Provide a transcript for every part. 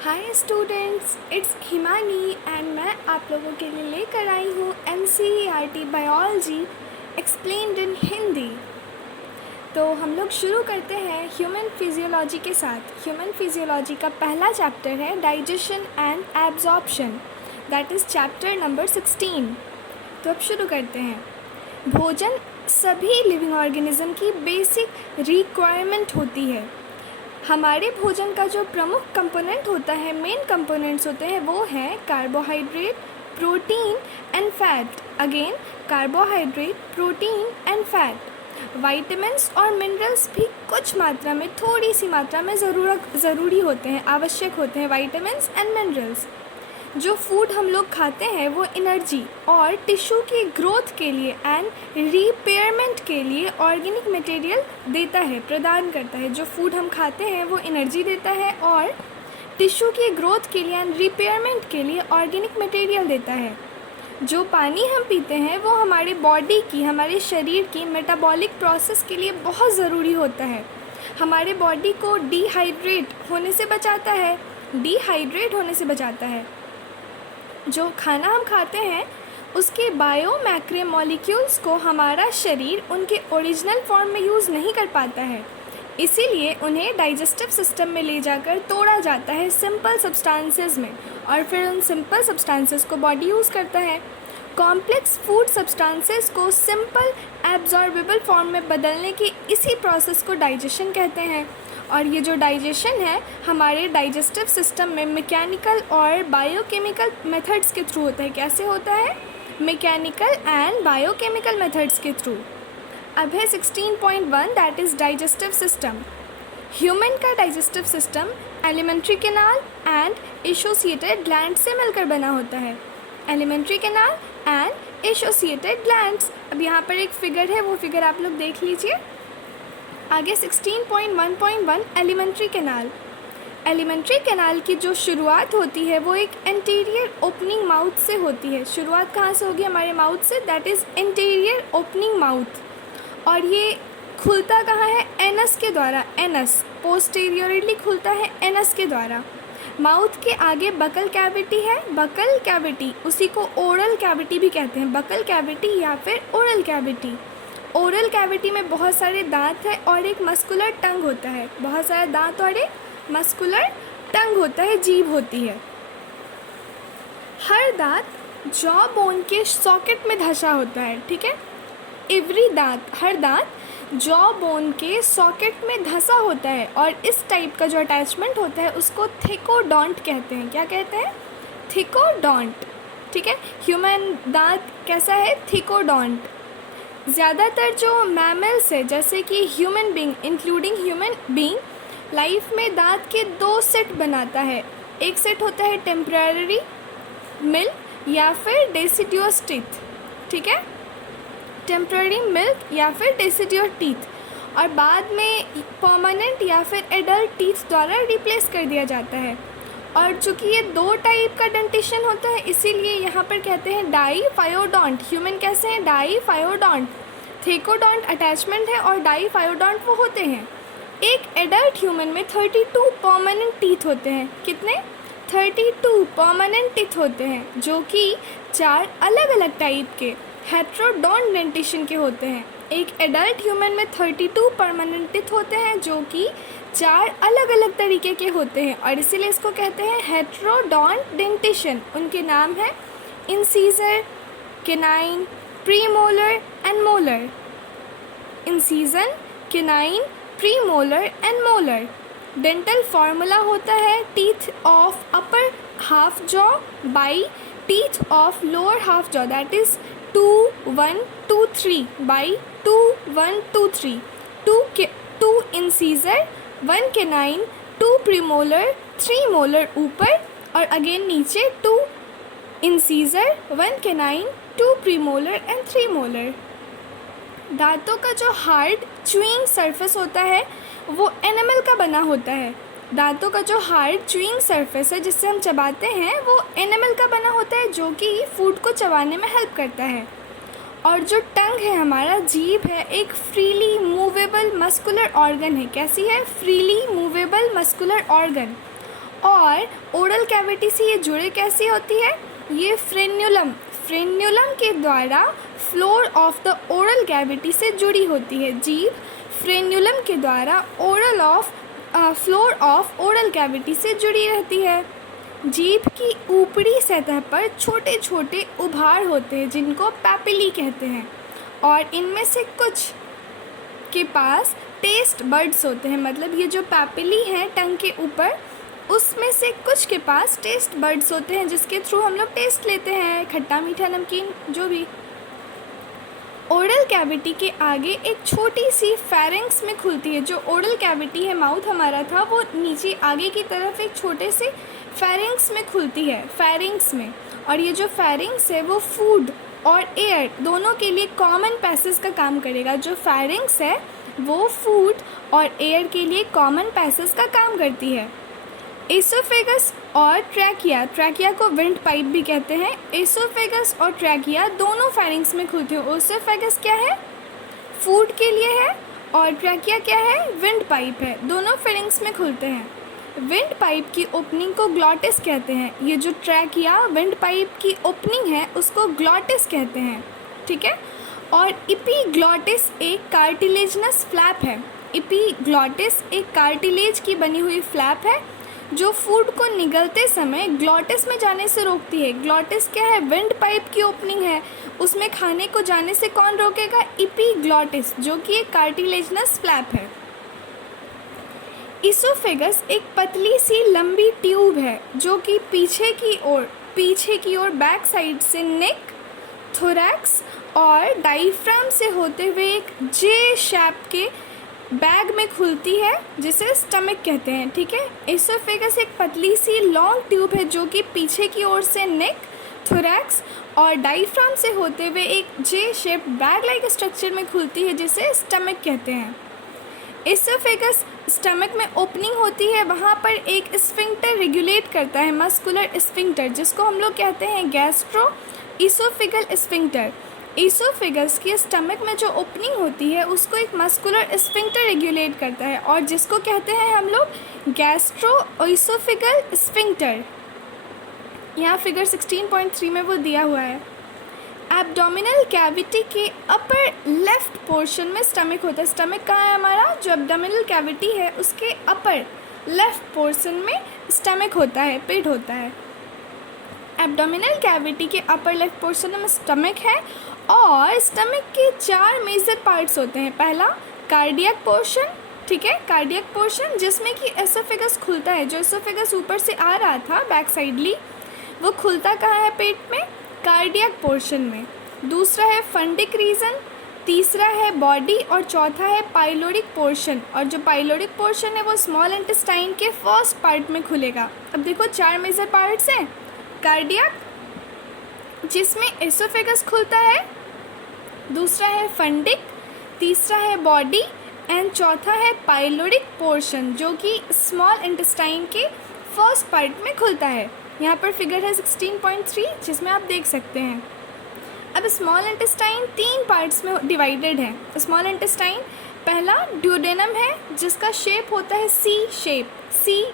Hi students, it's Himani and मैं आप लोगों के लिए लेकर आई हूँ NCERT बायोलॉजी एक्सप्लेन्ड इन हिंदी। तो हम लोग शुरू करते हैं ह्यूमन फिजियोलॉजी के साथ। ह्यूमन फिजियोलॉजी का पहला चैप्टर है digestion and absorption, that is chapter number 16। तो अब शुरू करते हैं। भोजन सभी लिविंग ऑर्गेनिज्म की बेसिक रिक्वायरमेंट होती है। हमारे भोजन का जो प्रमुख कंपोनेंट होता है, मेन कंपोनेंट्स होते हैं, वो है carbohydrate, protein and fat. Again carbohydrate, protein and fat. Vitamins और मिनरल्स भी कुछ मात्रा में, थोड़ी सी मात्रा में ज़रूरी होते हैं, आवश्यक होते हैं वाइटामिन्स एंड मिनरल्स। जो फूड हम लोग खाते हैं वो एनर्जी और टिश्यू की ग्रोथ के लिए एंड रिपेयरमेंट के लिए ऑर्गेनिक मटेरियल देता है, प्रदान करता है। जो फूड हम खाते हैं वो एनर्जी देता है और टिश्यू की ग्रोथ के लिए एंड रिपेयरमेंट के लिए ऑर्गेनिक मटेरियल देता है। जो पानी हम पीते हैं वो हमारे बॉडी की, हमारे शरीर की मेटाबॉलिक प्रोसेस के लिए बहुत ज़रूरी होता है। हमारे बॉडी को डिहाइड्रेट होने से बचाता है। जो खाना हम खाते हैं उसके बायोमैक्रो मॉलिक्यूल्स को हमारा शरीर उनके ओरिजिनल फॉर्म में यूज़ नहीं कर पाता है, इसीलिए उन्हें डाइजेस्टिव सिस्टम में ले जाकर तोड़ा जाता है सिंपल सब्सटेंसेस में, और फिर उन सिंपल सब्सटेंसेस को बॉडी यूज़ करता है। कॉम्प्लेक्स फूड सब्सटेंसेस को सिंपल एब्जॉर्बेबल फॉर्म में बदलने की इसी प्रोसेस को डाइजेशन कहते हैं। और ये जो डाइजेशन है हमारे डाइजेस्टिव सिस्टम में मैकेनिकल और बायोकेमिकल मेथड्स के थ्रू होता है। कैसे होता है? मैकेनिकल एंड बायोकेमिकल मेथड्स के थ्रू। अब है 16.1, that is digestive system. Human का digestive system alimentary canal and associated gland से मिलकर बना होता है। Alimentary canal and associated glands. अब यहाँ पर एक फिगर है, वो फिगर आप लोग देख लीजिए। आगे 16.1.1 एलिमेंट्री कैनाल। एलिमेंट्री कैनाल की जो शुरुआत होती है वो एक इंटीरियर ओपनिंग माउथ से होती है। शुरुआत कहाँ से होगी? हमारे माउथ से, that is interior opening mouth. और ये खुलता कहाँ है? एनस के द्वारा। एनस पोस्टीरियरली खुलता है एनस के द्वारा। माउथ के आगे बकल कैविटी है। बकल कैविटी, उसी को ओरल कैविटी भी कहते हैं। बकल कैविटी या फिर ओरल कैविटी। ओरल कैविटी में बहुत सारे दांत है और एक मस्कुलर टंग होता है। बहुत सारे दांत और एक मस्कुलर टंग होता है, जीभ होती है। हर दांत जॉ बोन के सॉकेट में धंसा होता है, ठीक है। एवरी दांत, हर दांत जॉ बोन के सॉकेट में धंसा होता है, और इस टाइप का जो अटैचमेंट होता है उसको थिकोडोंट कहते हैं। क्या कहते हैं? थिकोडोंट, ठीक है। ह्यूमन दांत कैसा है? थिकोडोंट। ज़्यादातर जो मैमल्स है, जैसे कि human being, including human being, life में दांत के 2 सेट बनाता है। एक सेट होता है टेम्पररी मिल्क या फिर डेसिडियस टीथ, ठीक है। टेम्पररी मिल्क या फिर डेसिडियस टीथ, और बाद में परमानेंट या फिर एडल्ट टीथ द्वारा रिप्लेस कर दिया जाता है। और चूँकि ये 2 टाइप का डेंटिशन होता है, इसीलिए यहाँ पर कहते हैं डाईफायोडोंट। ह्यूमन कैसे हैं? डाईफायोडोंट। थिकोडोंट अटैचमेंट है और डाईफायोडोंट वो होते हैं। एक एडल्ट ह्यूमन में 32 परमानेंट टीथ होते हैं। कितने? 32 परमानेंट टीथ होते हैं, जो कि 4 अलग अलग टाइप के हेट्रोडोंट डेंटिशन के होते हैं। एक एडल्ट ह्यूमन में 32 परमानेंट टीथ होते हैं, जो कि 4 अलग अलग तरीके के होते हैं, और इसीलिए इसको कहते हैं हेट्रोडोंट डेंटिशन। उनके नाम है incisor, canine, premolar and molar. Incision, canine, premolar and molar. Dental formula होता है teeth of upper half jaw by teeth of lower half jaw, that is 2 1 2 3 by 2 1 2 3। 2 incisor, 1 canine, 2 premolar, 3 molar ऊपर, और again नीचे 2 incisor, 1 canine, 2 premolar and 3 molar. दांतों का जो hard chewing surface होता है वो एनामल का बना होता है। दांतों का जो हार्ड च्यूइंग सरफेस है जिससे हम चबाते हैं वो एनामल का बना होता है, जो कि फूड को चबाने में हेल्प करता है। और जो टंग है, हमारा जीभ है, एक फ्रीली मूवेबल मस्कुलर ऑर्गन है। कैसी है? Freely movable muscular organ. और ओरल कैविटी से ये जुड़े कैसी होती है, ये फ्रेन्यूलम के द्वारा floor of the oral cavity से जुड़ी होती है। जीभ फ्रेन्यूलम के द्वारा फ्लोर ऑफ ओरल कैविटी से जुड़ी रहती है। जीभ की ऊपरी सतह पर छोटे छोटे उभार होते हैं जिनको पैपिली कहते हैं, और इनमें से कुछ के पास टेस्ट बड्स होते हैं। मतलब ये जो पैपिली हैं टंग के ऊपर, उसमें से कुछ के पास टेस्ट बड्स होते हैं जिसके थ्रू हम लोग टेस्ट लेते हैं, खट्टा मीठा नमकीन जो भी। ओरल कैविटी के आगे एक छोटी सी फेरिंग्स में खुलती है। जो ओरल कैविटी है, माउथ हमारा था, वो नीचे आगे की तरफ एक छोटे से फेरिंग्स में खुलती है, फेरिंग्स में। और ये जो फेरिंग्स है वो फूड और एयर दोनों के लिए कॉमन पैसेज का काम करेगा। जो फेरिंग्स है वो फूड और एयर के लिए कॉमन पैसेज का काम करती है। एसोफेगस और ट्रैकिया को विंड पाइप भी कहते हैं। एसोफेगस और ट्रैकिया दोनों फेरिंग्स में खुलते हैं। एसोफेगस क्या है, फूड के लिए है, और ट्रैकिया क्या है, विंड पाइप है। दोनों फेरिंग्स में खुलते हैं। विंड पाइप की ओपनिंग को ग्लॉटिस कहते हैं। ये जो ट्रैकिया विंड पाइप की ओपनिंग है उसको ग्लॉटिस कहते हैं, ठीक है। और इपीग्लॉटिस एक कार्टिलेजनस फ्लैप है। इपीग्लॉटिस एक कार्टिलेज की बनी हुई फ्लैप है जो फूड को निगलते समय ग्लॉटिस में जाने से रोकती है। ग्लॉटिस क्या है, विंड पाइप की ओपनिंग है, उसमें खाने को जाने से कौन रोकेगा, इपीग्लॉटिस, जो कि एक कार्टिलेजनस फ्लैप है। इसोफेगस एक पतली सी लंबी ट्यूब है जो कि पीछे की ओर बैक साइड से नेक, थोरैक्स और डायफ्राम से होते हुए एक जे शेप के बैग में खुलती है जिसे स्टमक कहते हैं, ठीक है। इसोफेगस एक पतली सी लॉन्ग ट्यूब है जो कि पीछे की ओर से नेक, थोरैक्स और डायफ्राम से होते हुए एक जे शेप बैग लाइक स्ट्रक्चर में खुलती है जिसे स्टमक कहते हैं। इसोफेगस स्टमक में ओपनिंग होती है, वहाँ पर एक स्फिंक्टर रेगुलेट करता है, मस्कुलर स्फिंक्टर, जिसको हम लोग कहते हैं गैस्ट्रो इसोफेगल स्फिंक्टर। इसोफेगस के स्टमक में जो ओपनिंग होती है उसको एक मस्कुलर स्फिंक्टर रेगुलेट करता है और जिसको कहते हैं हम लोग गैस्ट्रो इसोफेगल स्फिंक्टर। यहाँ फिगर 16.3 में वो दिया हुआ है। एब्डोमिनल कैविटी के अपर लेफ्ट पोर्शन में स्टमक होता है। स्टमक कहाँ है हमारा, जो एब्डोमिनल कैविटी है उसके अपर लेफ्ट पोर्शन में स्टमक होता है, पेट होता है। एब्डोमिनल कैविटी के अपर लेफ्ट पोर्शन में स्टमक है और स्टमक के 4 मेजर पार्ट्स होते हैं। पहला कार्डियक पोर्शन, ठीक है, कार्डियक पोर्शन जिसमें कि एसोफेगस खुलता है। जो एसोफेगस ऊपर से आ रहा था बैक साइडली, वो खुलता कहाँ है, पेट में, कार्डियक पोर्शन में। दूसरा है फंडिक रीजन, तीसरा है बॉडी और चौथा है पाइलोरिक पोर्शन। और जो पाइलोरिक पोर्शन है वो स्मॉल इंटेस्टाइन के फर्स्ट पार्ट में खुलेगा। अब देखो 4 मेजर पार्ट्स हैं। कार्डियक जिसमें एसोफेगस खुलता है, दूसरा है फंडिक, तीसरा है बॉडी एंड चौथा है पाइलोरिक पोर्शन जो कि स्मॉल इंटेस्टाइन के फर्स्ट पार्ट में खुलता है। यहाँ पर फिगर है 16.3 जिसमें आप देख सकते हैं। अब स्मॉल इंटेस्टाइन 3 पार्ट्स में डिवाइडेड है। स्मॉल इंटेस्टाइन पहला ड्यूडेनम है जिसका शेप होता है सी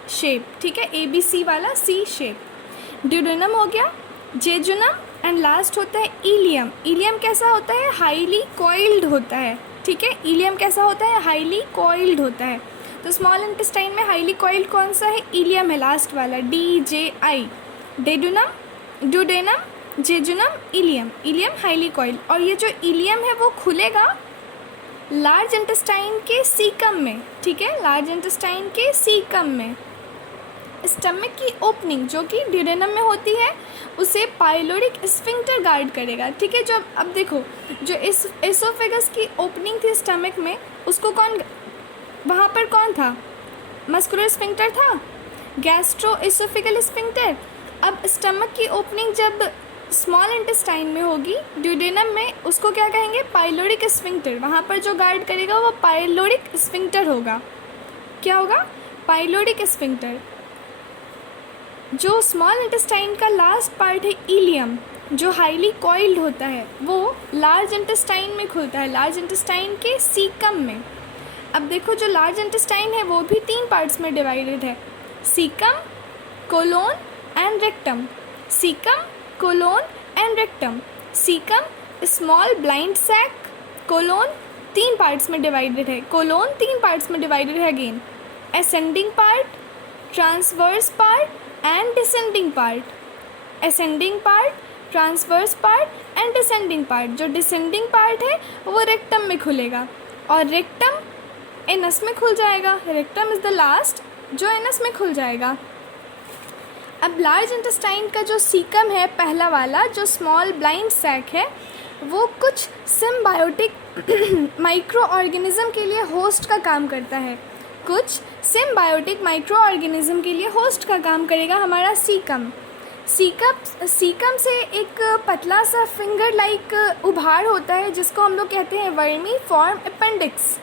शेप, ठीक है, ABC वाला सी शेप, ड्यूडेनम हो गया। जेजुनम एंड लास्ट होता है इलियम। इलियम कैसा होता है, हाईली कॉइल्ड होता है, ठीक है। इलियम कैसा होता है, हाईली कॉइल्ड होता है। तो स्मॉल इंटेस्टाइन में हाईली कॉइल्ड कौन सा है, इलियम है, लास्ट वाला DJI। Duodenum, jejunum, ileum highly coiled. और ये जो इलियम है वो खुलेगा लार्ज इंटेस्टाइन के सीकम में, ठीक है, लार्ज इंटेस्टाइन के सीकम में। स्टमक की ओपनिंग जो कि ड्यूडेनम में होती है उसे पाइलोरिक स्फिंक्टर गार्ड करेगा, ठीक है। जो अब देखो जो इस एसोफेगस की ओपनिंग थी स्टमक में, उसको वहाँ पर कौन था, मस्कुलर स्फिंक्टर था, गैस्ट्रो एसोफेगल स्फिंक्टर। अब स्टमक की ओपनिंग जब स्मॉल इंटेस्टाइन में होगी ड्यूडेनम में, उसको क्या कहेंगे, पाइलोरिक स्फिंक्टर। वहाँ पर जो गार्ड करेगा वो पाइलोरिक स्फिंक्टर होगा। क्या होगा, पाइलोरिक स्फिंक्टर। जो स्मॉल इंटेस्टाइन का लास्ट पार्ट है इलियम, जो हाईली कॉइल्ड होता है, वो लार्ज इंटेस्टाइन में खुलता है, लार्ज इंटेस्टाइन के सीकम में। अब देखो जो लार्ज इंटेस्टाइन है वो भी 3 पार्ट्स में डिवाइडेड है, caecum, colon and rectum, caecum, colon and rectum. Caecum small blind sac, colon 3 parts में डिवाइडेड है, कोलोन 3 पार्ट्स में डिवाइडेड है again, ascending part, transverse part and descending part. Ascending part, transverse part and descending part. जो descending part है वो rectum में खुलेगा और रेक्टम एनस में खुल जाएगा। रेक्टम इज़ द लास्ट जो एनस में खुल जाएगा। अब लार्ज इंटेस्टाइन का जो सीकम है, पहला वाला जो स्मॉल ब्लाइंड सैक है, वो कुछ सिम्बायोटिक माइक्रो ऑर्गेनिज्म के लिए होस्ट का काम करता है। कुछ सिम्बायोटिक माइक्रो ऑर्गेनिज्म के लिए होस्ट का काम करेगा हमारा सीकम। सीकम से एक पतला सा फिंगर लाइक उभार होता है जिसको हम लोग कहते हैं वर्मी फॉर्म अपेंडिक्स,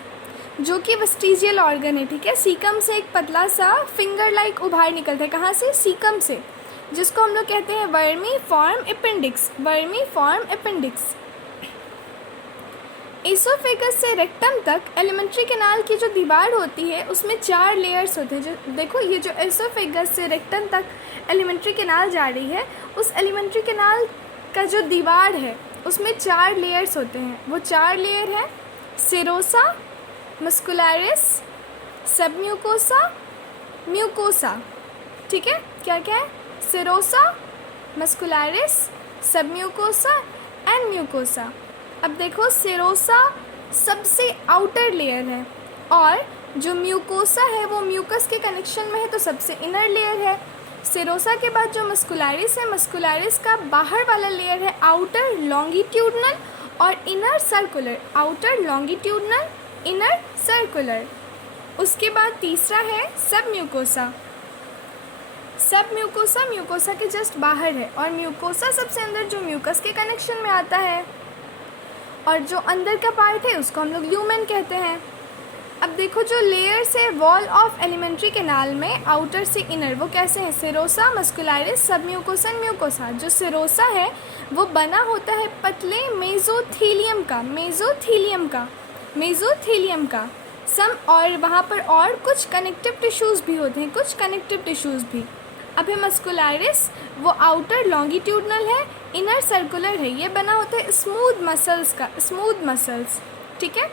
जो कि वेस्टिजियल ऑर्गन है। ठीक है, सीकम से एक पतला सा फिंगर लाइक उभार निकलता है। कहाँ से? सीकम से, जिसको हम लोग कहते हैं vermi form appendix, vermi form appendix. Oesophagus से रेक्टम तक एलिमेंट्री कैनाल की जो दीवार होती है उसमें 4 लेयर्स होते हैं। जो देखो, ये जो एसोफेगस से रेक्टम तक एलिमेंट्री कैनाल जा रही है, उस एलिमेंट्री कैनाल का जो दीवार है उसमें 4 लेयर्स होते हैं। वो 4 लेयर हैं सेरोसा, मस्कुलरिस, सबम्यूकोसा, म्यूकोसा। ठीक है, क्या क्या है? Serosa, muscularis, submucosa and mucosa. अब देखो, सेरोसा सबसे आउटर लेयर है और जो म्यूकोसा है वो म्यूकस के कनेक्शन में है तो सबसे इनर लेयर है। सेरोसा के बाद जो मस्कुलरिस है, मस्कुलरिस का बाहर वाला लेयर है आउटर लॉन्गिट्यूडनल और inner circular, outer longitudinal, inner circular. उसके बाद तीसरा है सब म्यूकोसा। सब म्यूकोसा म्यूकोसा के जस्ट बाहर है और म्यूकोसा सबसे अंदर जो म्यूकस के कनेक्शन में आता है, और जो अंदर का पार्ट है उसको हम लोग ल्यूमेन कहते हैं। अब देखो, जो लेयर्स है वॉल ऑफ एलिमेंट्री कैनाल में आउटर से इनर, वो कैसे हैं? सेरोसा, मस्कुलरिस, सब म्यूकोसा, म्यूकोसा। जो सेरोसा है वो बना होता है पतले मेसोथीलियम का, मेसोथीलियम का सम, और वहाँ पर और कुछ कनेक्टिव टिश्यूज़ भी होते हैं, कुछ कनेक्टिव टिश्यूज़ भी। अब है मस्कुलरिस, वो आउटर लॉन्गिट्यूडनल है, इनर सर्कुलर है, ये बना होता है स्मूथ मसल्स का, स्मूथ मसल्स। ठीक है,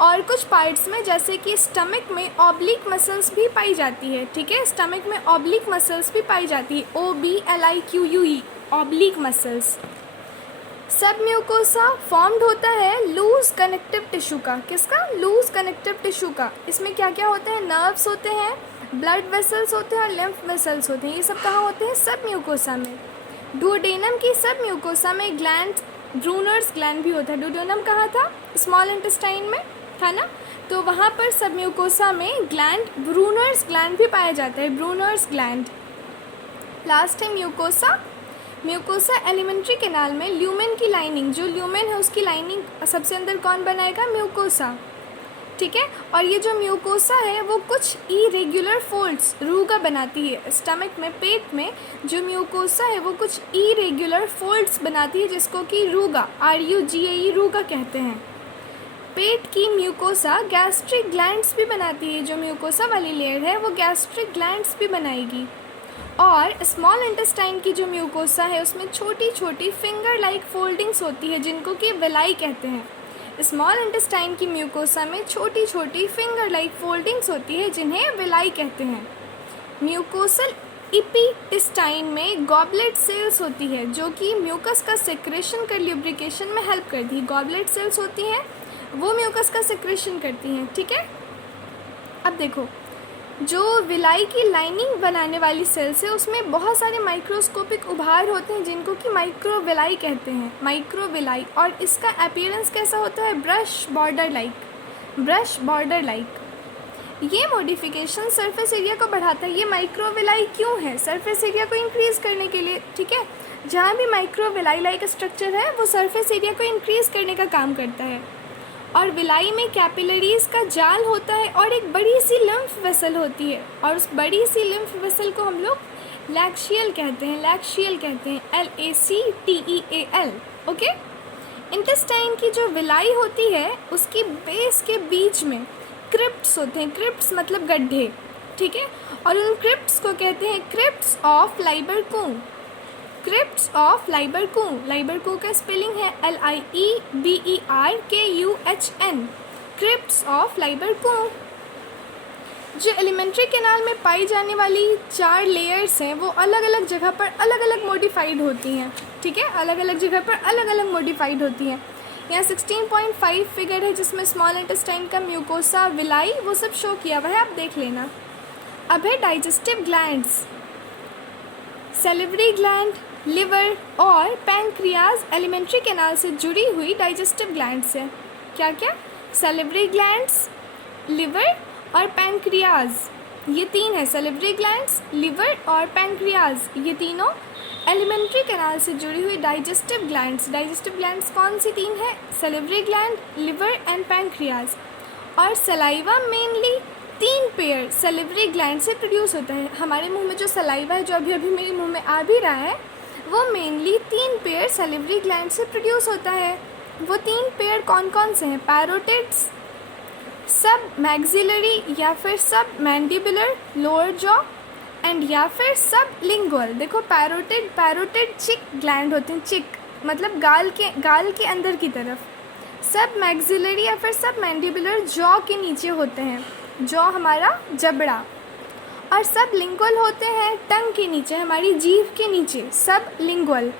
और कुछ पार्ट्स में जैसे कि स्टमक में ऑब्लिक मसल्स भी पाई जाती है। ठीक है, स्टमक में ऑब्लिक मसल्स भी पाई जाती है, OBLIQUE, ऑब्लिक मसल्स। सब म्यूकोसा फॉर्म्ड होता है लूज कनेक्टिव टिश्यू का। किसका? लूज कनेक्टिव टिश्यू का। इसमें क्या क्या होते हैं? नर्व्स होते हैं, ब्लड वेसल्स होते हैं और लिम्फ वेसल्स होते हैं। ये सब कहाँ होते हैं? सब म्यूकोसा में। डुओडेनम की सब म्यूकोसा में ग्लैंड, ब्रूनर्स ग्लैंड भी होता है। डुओडेनम कहाँ था? स्मॉल इंटेस्टाइन में था ना, तो वहाँ पर सब म्यूकोसा में ग्लैंड, ब्रूनर्स ग्लैंड भी पाया जाता है, ब्रूनर्स ग्लैंड। लास्ट है म्यूकोसा। म्यूकोसा एलिमेंट्री कैनाल में ल्यूमेन की लाइनिंग, जो ल्यूमेन है उसकी लाइनिंग सबसे अंदर कौन बनाएगा? म्यूकोसा। ठीक है, और ये जो म्यूकोसा है वो कुछ इरेग्युलर फोल्ड्स रूगा बनाती है। स्टमक में, पेट में जो म्यूकोसा है वो कुछ इरेग्युलर फोल्ड्स बनाती है जिसको कि रूगा, RUGAE, रूगा कहते हैं। पेट की म्यूकोसा गैस्ट्रिक ग्लैंड्स भी बनाती है। जो म्यूकोसा वाली लेयर है वो गैस्ट्रिक ग्लैंड्स भी बनाएगी। और स्मॉल इंटेस्टाइन की जो म्यूकोसा है उसमें छोटी छोटी फिंगर लाइक फोल्डिंग्स होती है जिनको कि विलाई कहते हैं। स्मॉल इंटेस्टाइन की म्यूकोसा में छोटी छोटी फिंगर लाइक फोल्डिंग्स होती है जिन्हें विलाई कहते हैं। म्यूकोसल इपीटेस्टाइन में गॉबलेट सेल्स होती है जो कि म्यूकस का सेक्रेशन कर ल्यूब्रिकेशन में हेल्प करती है। गॉबलेट सेल्स होती हैं, वो म्यूकस का सेक्रेशन करती हैं। ठीक है, अब देखो, जो विलाई की लाइनिंग बनाने वाली सेल्स है उसमें बहुत सारे माइक्रोस्कोपिक उभार होते हैं जिनको कि माइक्रोविलाई कहते हैं, माइक्रोविलाई। और इसका अपीयरेंस कैसा होता है? Brush border like, brush border like. ये मॉडिफिकेशन सरफेस एरिया को बढ़ाता है। ये माइक्रोविलाई क्यों है? सरफेस एरिया को इंक्रीज़ करने के लिए। ठीक है, जहाँ भी माइक्रोविलाई लाइक स्ट्रक्चर है वो सरफेस एरिया को इंक्रीज़ करने का काम करता है। और विलाई में कैपिलरीज का जाल होता है और एक बड़ी सी लिम्फ वेसल होती है, और उस बड़ी सी लिम्फ वेसल को हम लोग लैक्शियल कहते हैं, लैक्शियल कहते हैं, LACTEAL। ओके, इंटेस्टाइन की जो विलाई होती है उसकी बेस के बीच में क्रिप्ट्स होते हैं। क्रिप्ट्स मतलब गड्ढे, ठीक है। और उन क्रिप्ट्स को कहते हैं क्रिप्ट्स ऑफ लाइबरकू। क्रिप्ट्स ऑफ लाइबरकू, लाइबरकू का स्पेलिंग है LIEBERKUHN, क्रिप्ट्स ऑफ लाइबरकू। जो एलिमेंट्री कैनाल में पाई जाने वाली 4 लेयर्स हैं वो अलग अलग जगह पर अलग अलग मॉडिफाइड होती हैं, ठीक है, अलग अलग जगह पर अलग अलग मॉडिफाइड होती हैं। यहाँ 16.5 फिगर है जिसमें स्मॉल इंटेस्टाइन का म्यूकोसा, विलाई, वो सब शो किया हुआ है, आप देख लेना। अब है digestive glands, salivary gland, liver और पैंक्रियाज एलिमेंट्री कैनाल से जुड़ी हुई डाइजेस्टिव ग्लैंड्स है। क्या क्या? सेलिवरी ग्लैंड्स, लिवर और पैंक्रियाज, ये 3 है। सेलिवरी ग्लैंड्स, लिवर और पैंक्रियाज, ये तीनों एलिमेंट्री कैनाल से जुड़ी हुई डाइजेस्टिव ग्लैंड्स। डाइजेस्टिव ग्लैंड्स कौन सी 3 है? Salivary gland, liver and pancreas. और saliva mainly 3 pair salivary gland से प्रोड्यूस होता है। हमारे मुंह में जो सलाइवा है, जो अभी अभी मेरे मुंह में आ भी रहा है, वो मेनली 3 पेयर सेलिवरी ग्लैंड से प्रोड्यूस होता है। वो 3 पेयर कौन कौन से हैं? पैरोटिड्स, सब मैक्सिलरी या फिर सब मैंडिबुलर लोअर जॉ, एंड या फिर सब लिंगुअल। देखो पैरोटिड चिक ग्लैंड होते हैं, चिक मतलब गाल के अंदर की तरफ। सब मैक्सिलरी या फिर सब मैंडिबुलर जॉ के नीचे होते हैं, जॉ हमारा जबड़ा। और सब लिंगुअल होते हैं टंग के नीचे, हमारी जीभ के नीचे, सब lingual.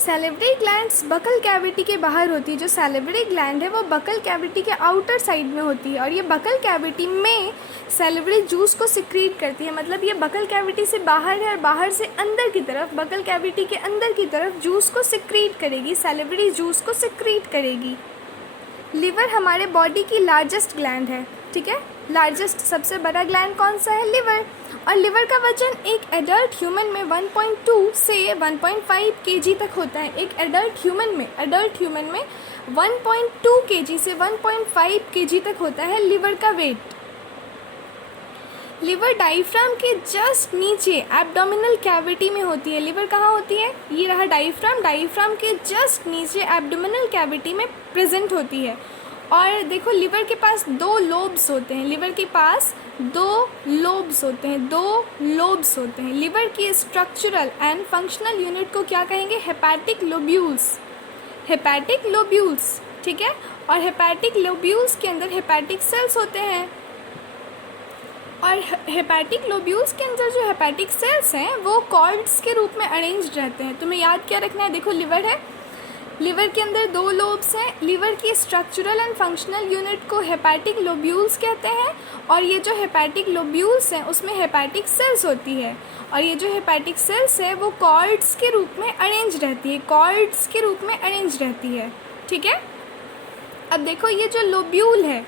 Salivary glands buccal cavity के बाहर होती है। जो सैलिवरी ग्लैंड है वो बकल कैविटी के आउटर साइड में होती है और ये बकल कैविटी में सैलिवरी जूस को सिक्रीट करती है। मतलब ये बकल कैविटी से बाहर है और बाहर से अंदर की तरफ, बकल कैविटी के अंदर की तरफ जूस को सिक्रीट करेगी, सैलिवरी जूस को सिक्रीट करेगी। लिवर हमारे बॉडी की लार्जेस्ट ग्लैंड है, ठीक है। लार्जेस्ट सबसे बड़ा ग्लैंड कौन सा है? लिवर। और लिवर का वजन एक एडल्ट ह्यूमन में 1.2 से 1.5 kg तक होता है। एक एडल्ट ह्यूमन में 1.2 kg से 1.5 kg तक होता है लिवर का वेट। लिवर डायफ्राम के जस्ट नीचे एब्डोमिनल कैविटी में होती है। लिवर कहाँ होती है? ये रहा डायफ्राम के जस्ट नीचे एब्डोमिनल कैविटी में प्रेजेंट होती है। और देखो लिवर के पास 2 लोब्स होते हैं। लिवर के पास 2 लोब्स होते हैं। लिवर की स्ट्रक्चरल एंड फंक्शनल यूनिट को क्या कहेंगे? हेपेटिक लोब्यूल्स, ठीक है। और हेपेटिक लोब्यूल्स के अंदर हेपेटिक सेल्स होते हैं। और हेपेटिक लोब्यूल्स के अंदर जो हेपेटिक सेल्स हैं वो कॉर्ड्स के रूप में अरेंज्ड रहते हैं। तुम्हें याद क्या रखना है? देखो लिवर है, लिवर के अंदर 2 लोब्स हैं। लिवर की स्ट्रक्चरल एंड फंक्शनल यूनिट को हेपेटिक लोब्यूल्स कहते हैं। और ये जो हेपेटिक लोब्यूल्स हैं उसमें हेपेटिक सेल्स होती है। और ये जो हेपेटिक सेल्स है वो कॉर्ड्स के रूप में अरेंज रहती है, ठीक है। अब देखो ये जो लोब्यूल है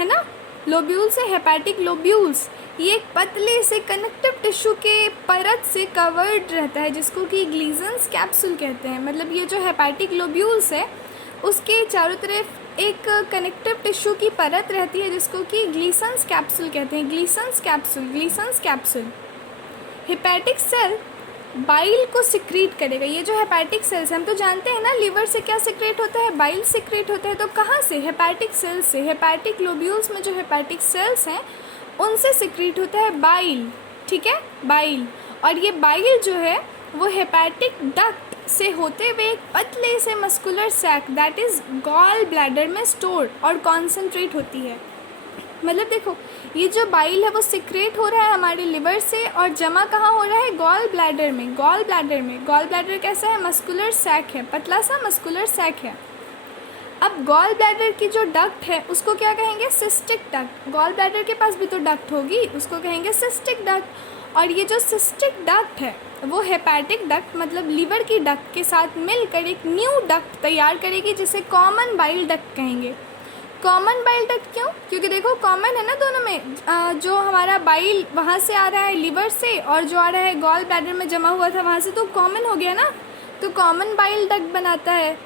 ना, लोब्यूल्स है हेपेटिक लोब्यूल्स, ये एक पतले से कनेक्टिव टिश्यू के परत से कवर्ड रहता है जिसको कि ग्लीसन्स कैप्सूल कहते हैं। मतलब ये जो हेपेटिक लोब्यूल्स है उसके चारों तरफ एक कनेक्टिव टिश्यू की परत रहती है जिसको कि ग्लीसन्स कैप्सूल कहते हैं। ग्लीसन्स कैप्सूल। हेपेटिक सेल बाइल को सिक्रीट करेगा। ये जो हेपेटिक सेल्स हम तो जानते हैं ना, लिवर से क्या सिक्रेट होता है? बाइल सिक्रेट होता है। तो कहाँ से? हेपेटिक सेल्स से। हेपेटिक लोब्यूल्स में जो हेपेटिक सेल्स हैं उनसे सिक्रीट होता है बाइल, ठीक है, बाइल। और ये बाइल जो है वो हेपेटिक डक्ट से होते हुए एक पतले से muscular sac that is gall bladder में स्टोर और कॉन्सेंट्रेट होती है। मतलब देखो ये जो बाइल है वो सिक्रेट हो रहा है हमारे लिवर से और जमा कहाँ हो रहा है? गॉल ब्लैडर में। गॉल ब्लैडर कैसा है? मस्कुलर सैक है, पतला सा मस्कुलर सैक है। अब गॉल ब्लैडर की जो डक्ट है उसको क्या कहेंगे? Cystic duct. गॉल ब्लैडर के पास भी तो डक्ट होगी, उसको कहेंगे सिस्टिक डक्ट। और ये जो सिस्टिक डक्ट है वो हेपेटिक डक्ट मतलब लिवर की डक्ट के साथ मिलकर एक न्यू डक्ट तैयार करेगी जिसे कॉमन बाइल डक्ट कहेंगे। कॉमन बाइल डक्ट क्यों? क्योंकि देखो कॉमन है ना दोनों में, जो हमारा बाइल वहाँ से आ रहा है लिवर से और जो आ रहा है गॉल ब्लैडर में जमा हुआ था वहाँ से, तो कॉमन हो गया ना, तो कॉमन बाइल डक्ट बनाता है।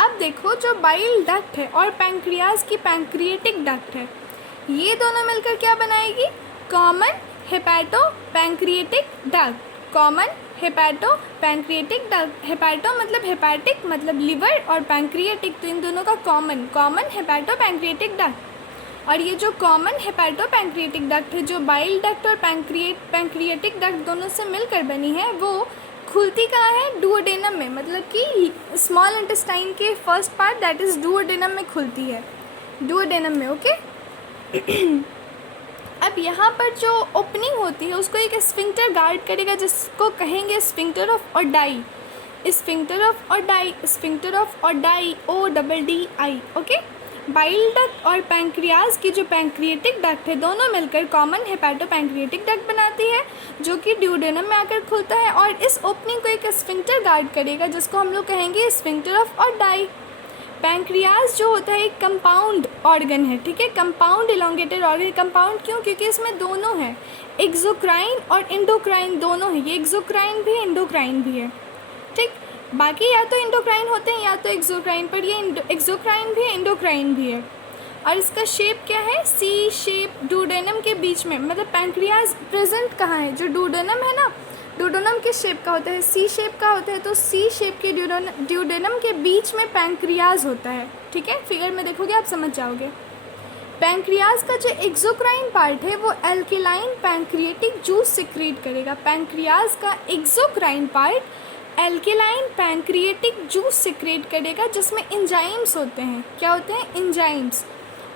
अब देखो जो बाइल डक्ट है और पैंक्रियाज की पैंक्रिएटिक डक्ट है, ये दोनों मिलकर क्या बनाएगी? Common hepato pancreatic duct. Common hepato pancreatic duct. Hepato मतलब हेपेटिक मतलब लिवर और पैंक्रिएटिक तो इन दोनों का कॉमन हेपेटो पैंक्रिएटिक डक्ट। और ये जो कॉमन हेपेटोपैंक्रियाटिक डक्ट है, जो बाइल डक्ट और पैंक्रियाटिक डक्ट दोनों से मिलकर बनी है, वो खुलती कहाँ है? डुओडेनम में, मतलब कि स्मॉल इंटेस्टाइन के first part that is duodenum में खुलती है, डुओडेनम में। ओके अब यहाँ पर जो ओपनिंग होती है उसको एक स्फिंक्टर गार्ड करेगा, जिसको कहेंगे sphincter of Oddi, sphincter of Oddi, sphincter of Oddi, ODDI। Okay bile duct और पैंक्रियाज की जो पैंक्रियाटिक डक्ट है दोनों मिलकर कॉमन हेपेटोपैंक्रियाटिक डक्ट बनाती है, जो कि ड्यूडेनम में आकर खुलता है और इस ओपनिंग को एक स्फिंक्टर गार्ड करेगा, जिसको हम लोग कहेंगे स्फिंक्टर ऑफ ओडाई। पैंक्रियाज जो होता है एक कंपाउंड ऑर्गन है, ठीक है, कंपाउंड इलोंगेटेड ऑर्गन। कंपाउंड क्यों? क्योंकि इसमें दोनों है, एक्सोक्राइन और इंडोक्राइन दोनों है, ये एक्सोक्राइन भी है इंडोक्राइन भी है, ठीक। बाकी या तो इंडोक्राइन होते हैं या तो एक्सोक्राइन, पर ये एक्सोक्राइन भी है इंडोक्राइन भी है। और इसका शेप क्या है? सी शेप, डुओडेनम के बीच में, मतलब पैंक्रियाज प्रेजेंट कहाँ है? जो डुओडेनम है ना, डुओडेनम किस शेप का होता है? सी शेप का होता है, तो सी शेप के डुओडेनम के बीच में पैंक्रियाज होता है, ठीक है। फिगर में देखोगे आप समझ जाओगे। पैंक्रियाज का जो एक्सोक्राइन पार्ट है वो एल्केलाइन पैंक्रियाटिक जूस सिक्रीट करेगा। पैंक्रियाज का exocrine part alkaline pancreatic juice secrete करेगा, जिसमें एंजाइम्स होते हैं। क्या होते हैं? एंजाइम्स।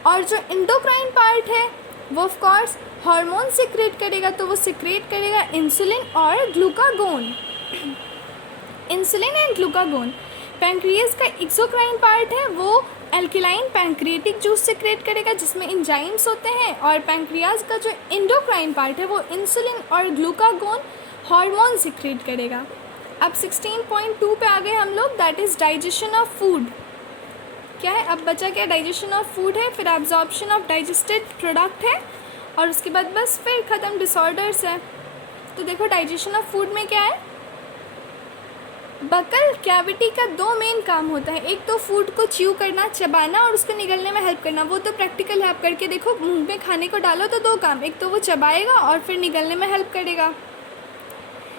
और जो इंडोक्राइन पार्ट है वो ऑफ कोर्स हार्मोन सिक्रेट करेगा, तो वो सिक्रेट करेगा इंसुलिन और glucagon, insulin and glucagon. Pancreas का एक्सोक्राइन पार्ट है वो एल्केलाइन पैंक्रियाटिक जूस सिक्रेट करेगा, जिसमें एंजाइम्स होते हैं। और पैंक्रियाज का जो इंडोक्राइन पार्ट है वो इंसुलिन और ग्लूकागोन हार्मोन सिक्रेट करेगा। अब 16.2 पे आ गए हम लोग, that is digestion of food. क्या है अब बचा? क्या? डाइजेशन ऑफ फूड है, फिर एब्जॉर्प्शन ऑफ डाइजेस्टेड प्रोडक्ट है, और उसके बाद बस फिर ख़त्म, डिसऑर्डर्स है। तो देखो डाइजेशन ऑफ फूड में क्या है? बकल कैविटी का दो मेन काम होता है, एक तो फूड को च्यू करना, चबाना, और उसको निगलने में हेल्प करना। वो तो प्रैक्टिकल है, आप करके देखो, मुंह में खाने को डालो तो दो काम, एक तो वो चबाएगा और फिर निगलने में हेल्प करेगा।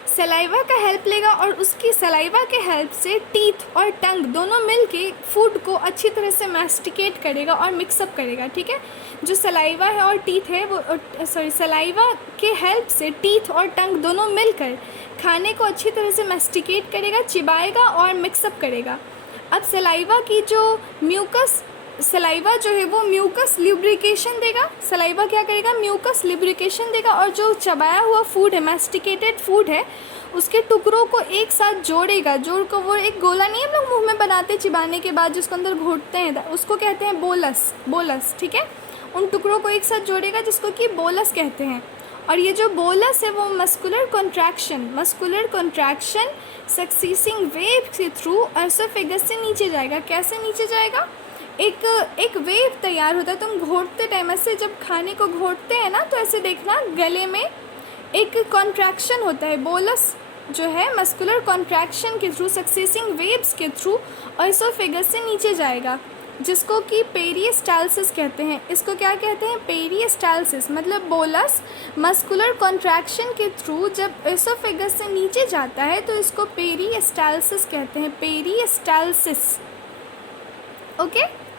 सलाइवा का हेल्प लेगा और उसकी सलाइवा के हेल्प से टीथ और टंग दोनों मिलके फूड को अच्छी तरह से मैस्टिकेट करेगा और मिक्सअप करेगा, ठीक है। जो सलाइवा है और टीथ है वो सलाइवा के हेल्प से टीथ और टंग दोनों मिलकर खाने को अच्छी तरह से मैस्टिकेट करेगा, चिबाएगा और मिक्सअप करेगा। अब सलाइवा की जो म्यूकस, सलाइवा जो है वो म्यूकस लिब्रिकेशन देगा। सलाइवा क्या करेगा? म्यूकस लिब्रिकेशन देगा, और जो चबाया हुआ फूड है, मैस्टिकेटेड फूड है, उसके टुकड़ों को एक साथ जोड़ेगा। जोड़ को वो एक गोला नहीं हम लोग मुंह में बनाते चिबाने के बाद, जिसको अंदर घोटते हैं, उसको कहते हैं बोलस, बोलस, ठीक है। उन टुकड़ों को एक साथ जोड़ेगा जिसको कि बोलस कहते हैं। और ये जो बोलस है वो मस्कुलर कॉन्ट्रैक्शन सक्सीसिंग वेव के थ्रू एसोफेगस से नीचे जाएगा। कैसे नीचे जाएगा? एक वेव तैयार होता है। तुम घोटते टाइम ऐसे जब खाने को घोटते हैं ना, तो ऐसे देखना गले में एक कॉन्ट्रैक्शन होता है। बोलस जो है मस्कुलर कॉन्ट्रैक्शन के थ्रू, सक्सेसिंग वेव्स के थ्रू एसोफेगस से नीचे जाएगा, जिसको कि पेरिस्टाल्सिस कहते हैं। इसको क्या कहते हैं? पेरिस्टाल्सिस। मतलब बोलस मस्कुलर कॉन्ट्रैक्शन के थ्रू जब एसोफेगस से नीचे जाता है तो इसको पेरिस्टाल्सिस कहते हैं, पेरिस्टाल्सिस। ओके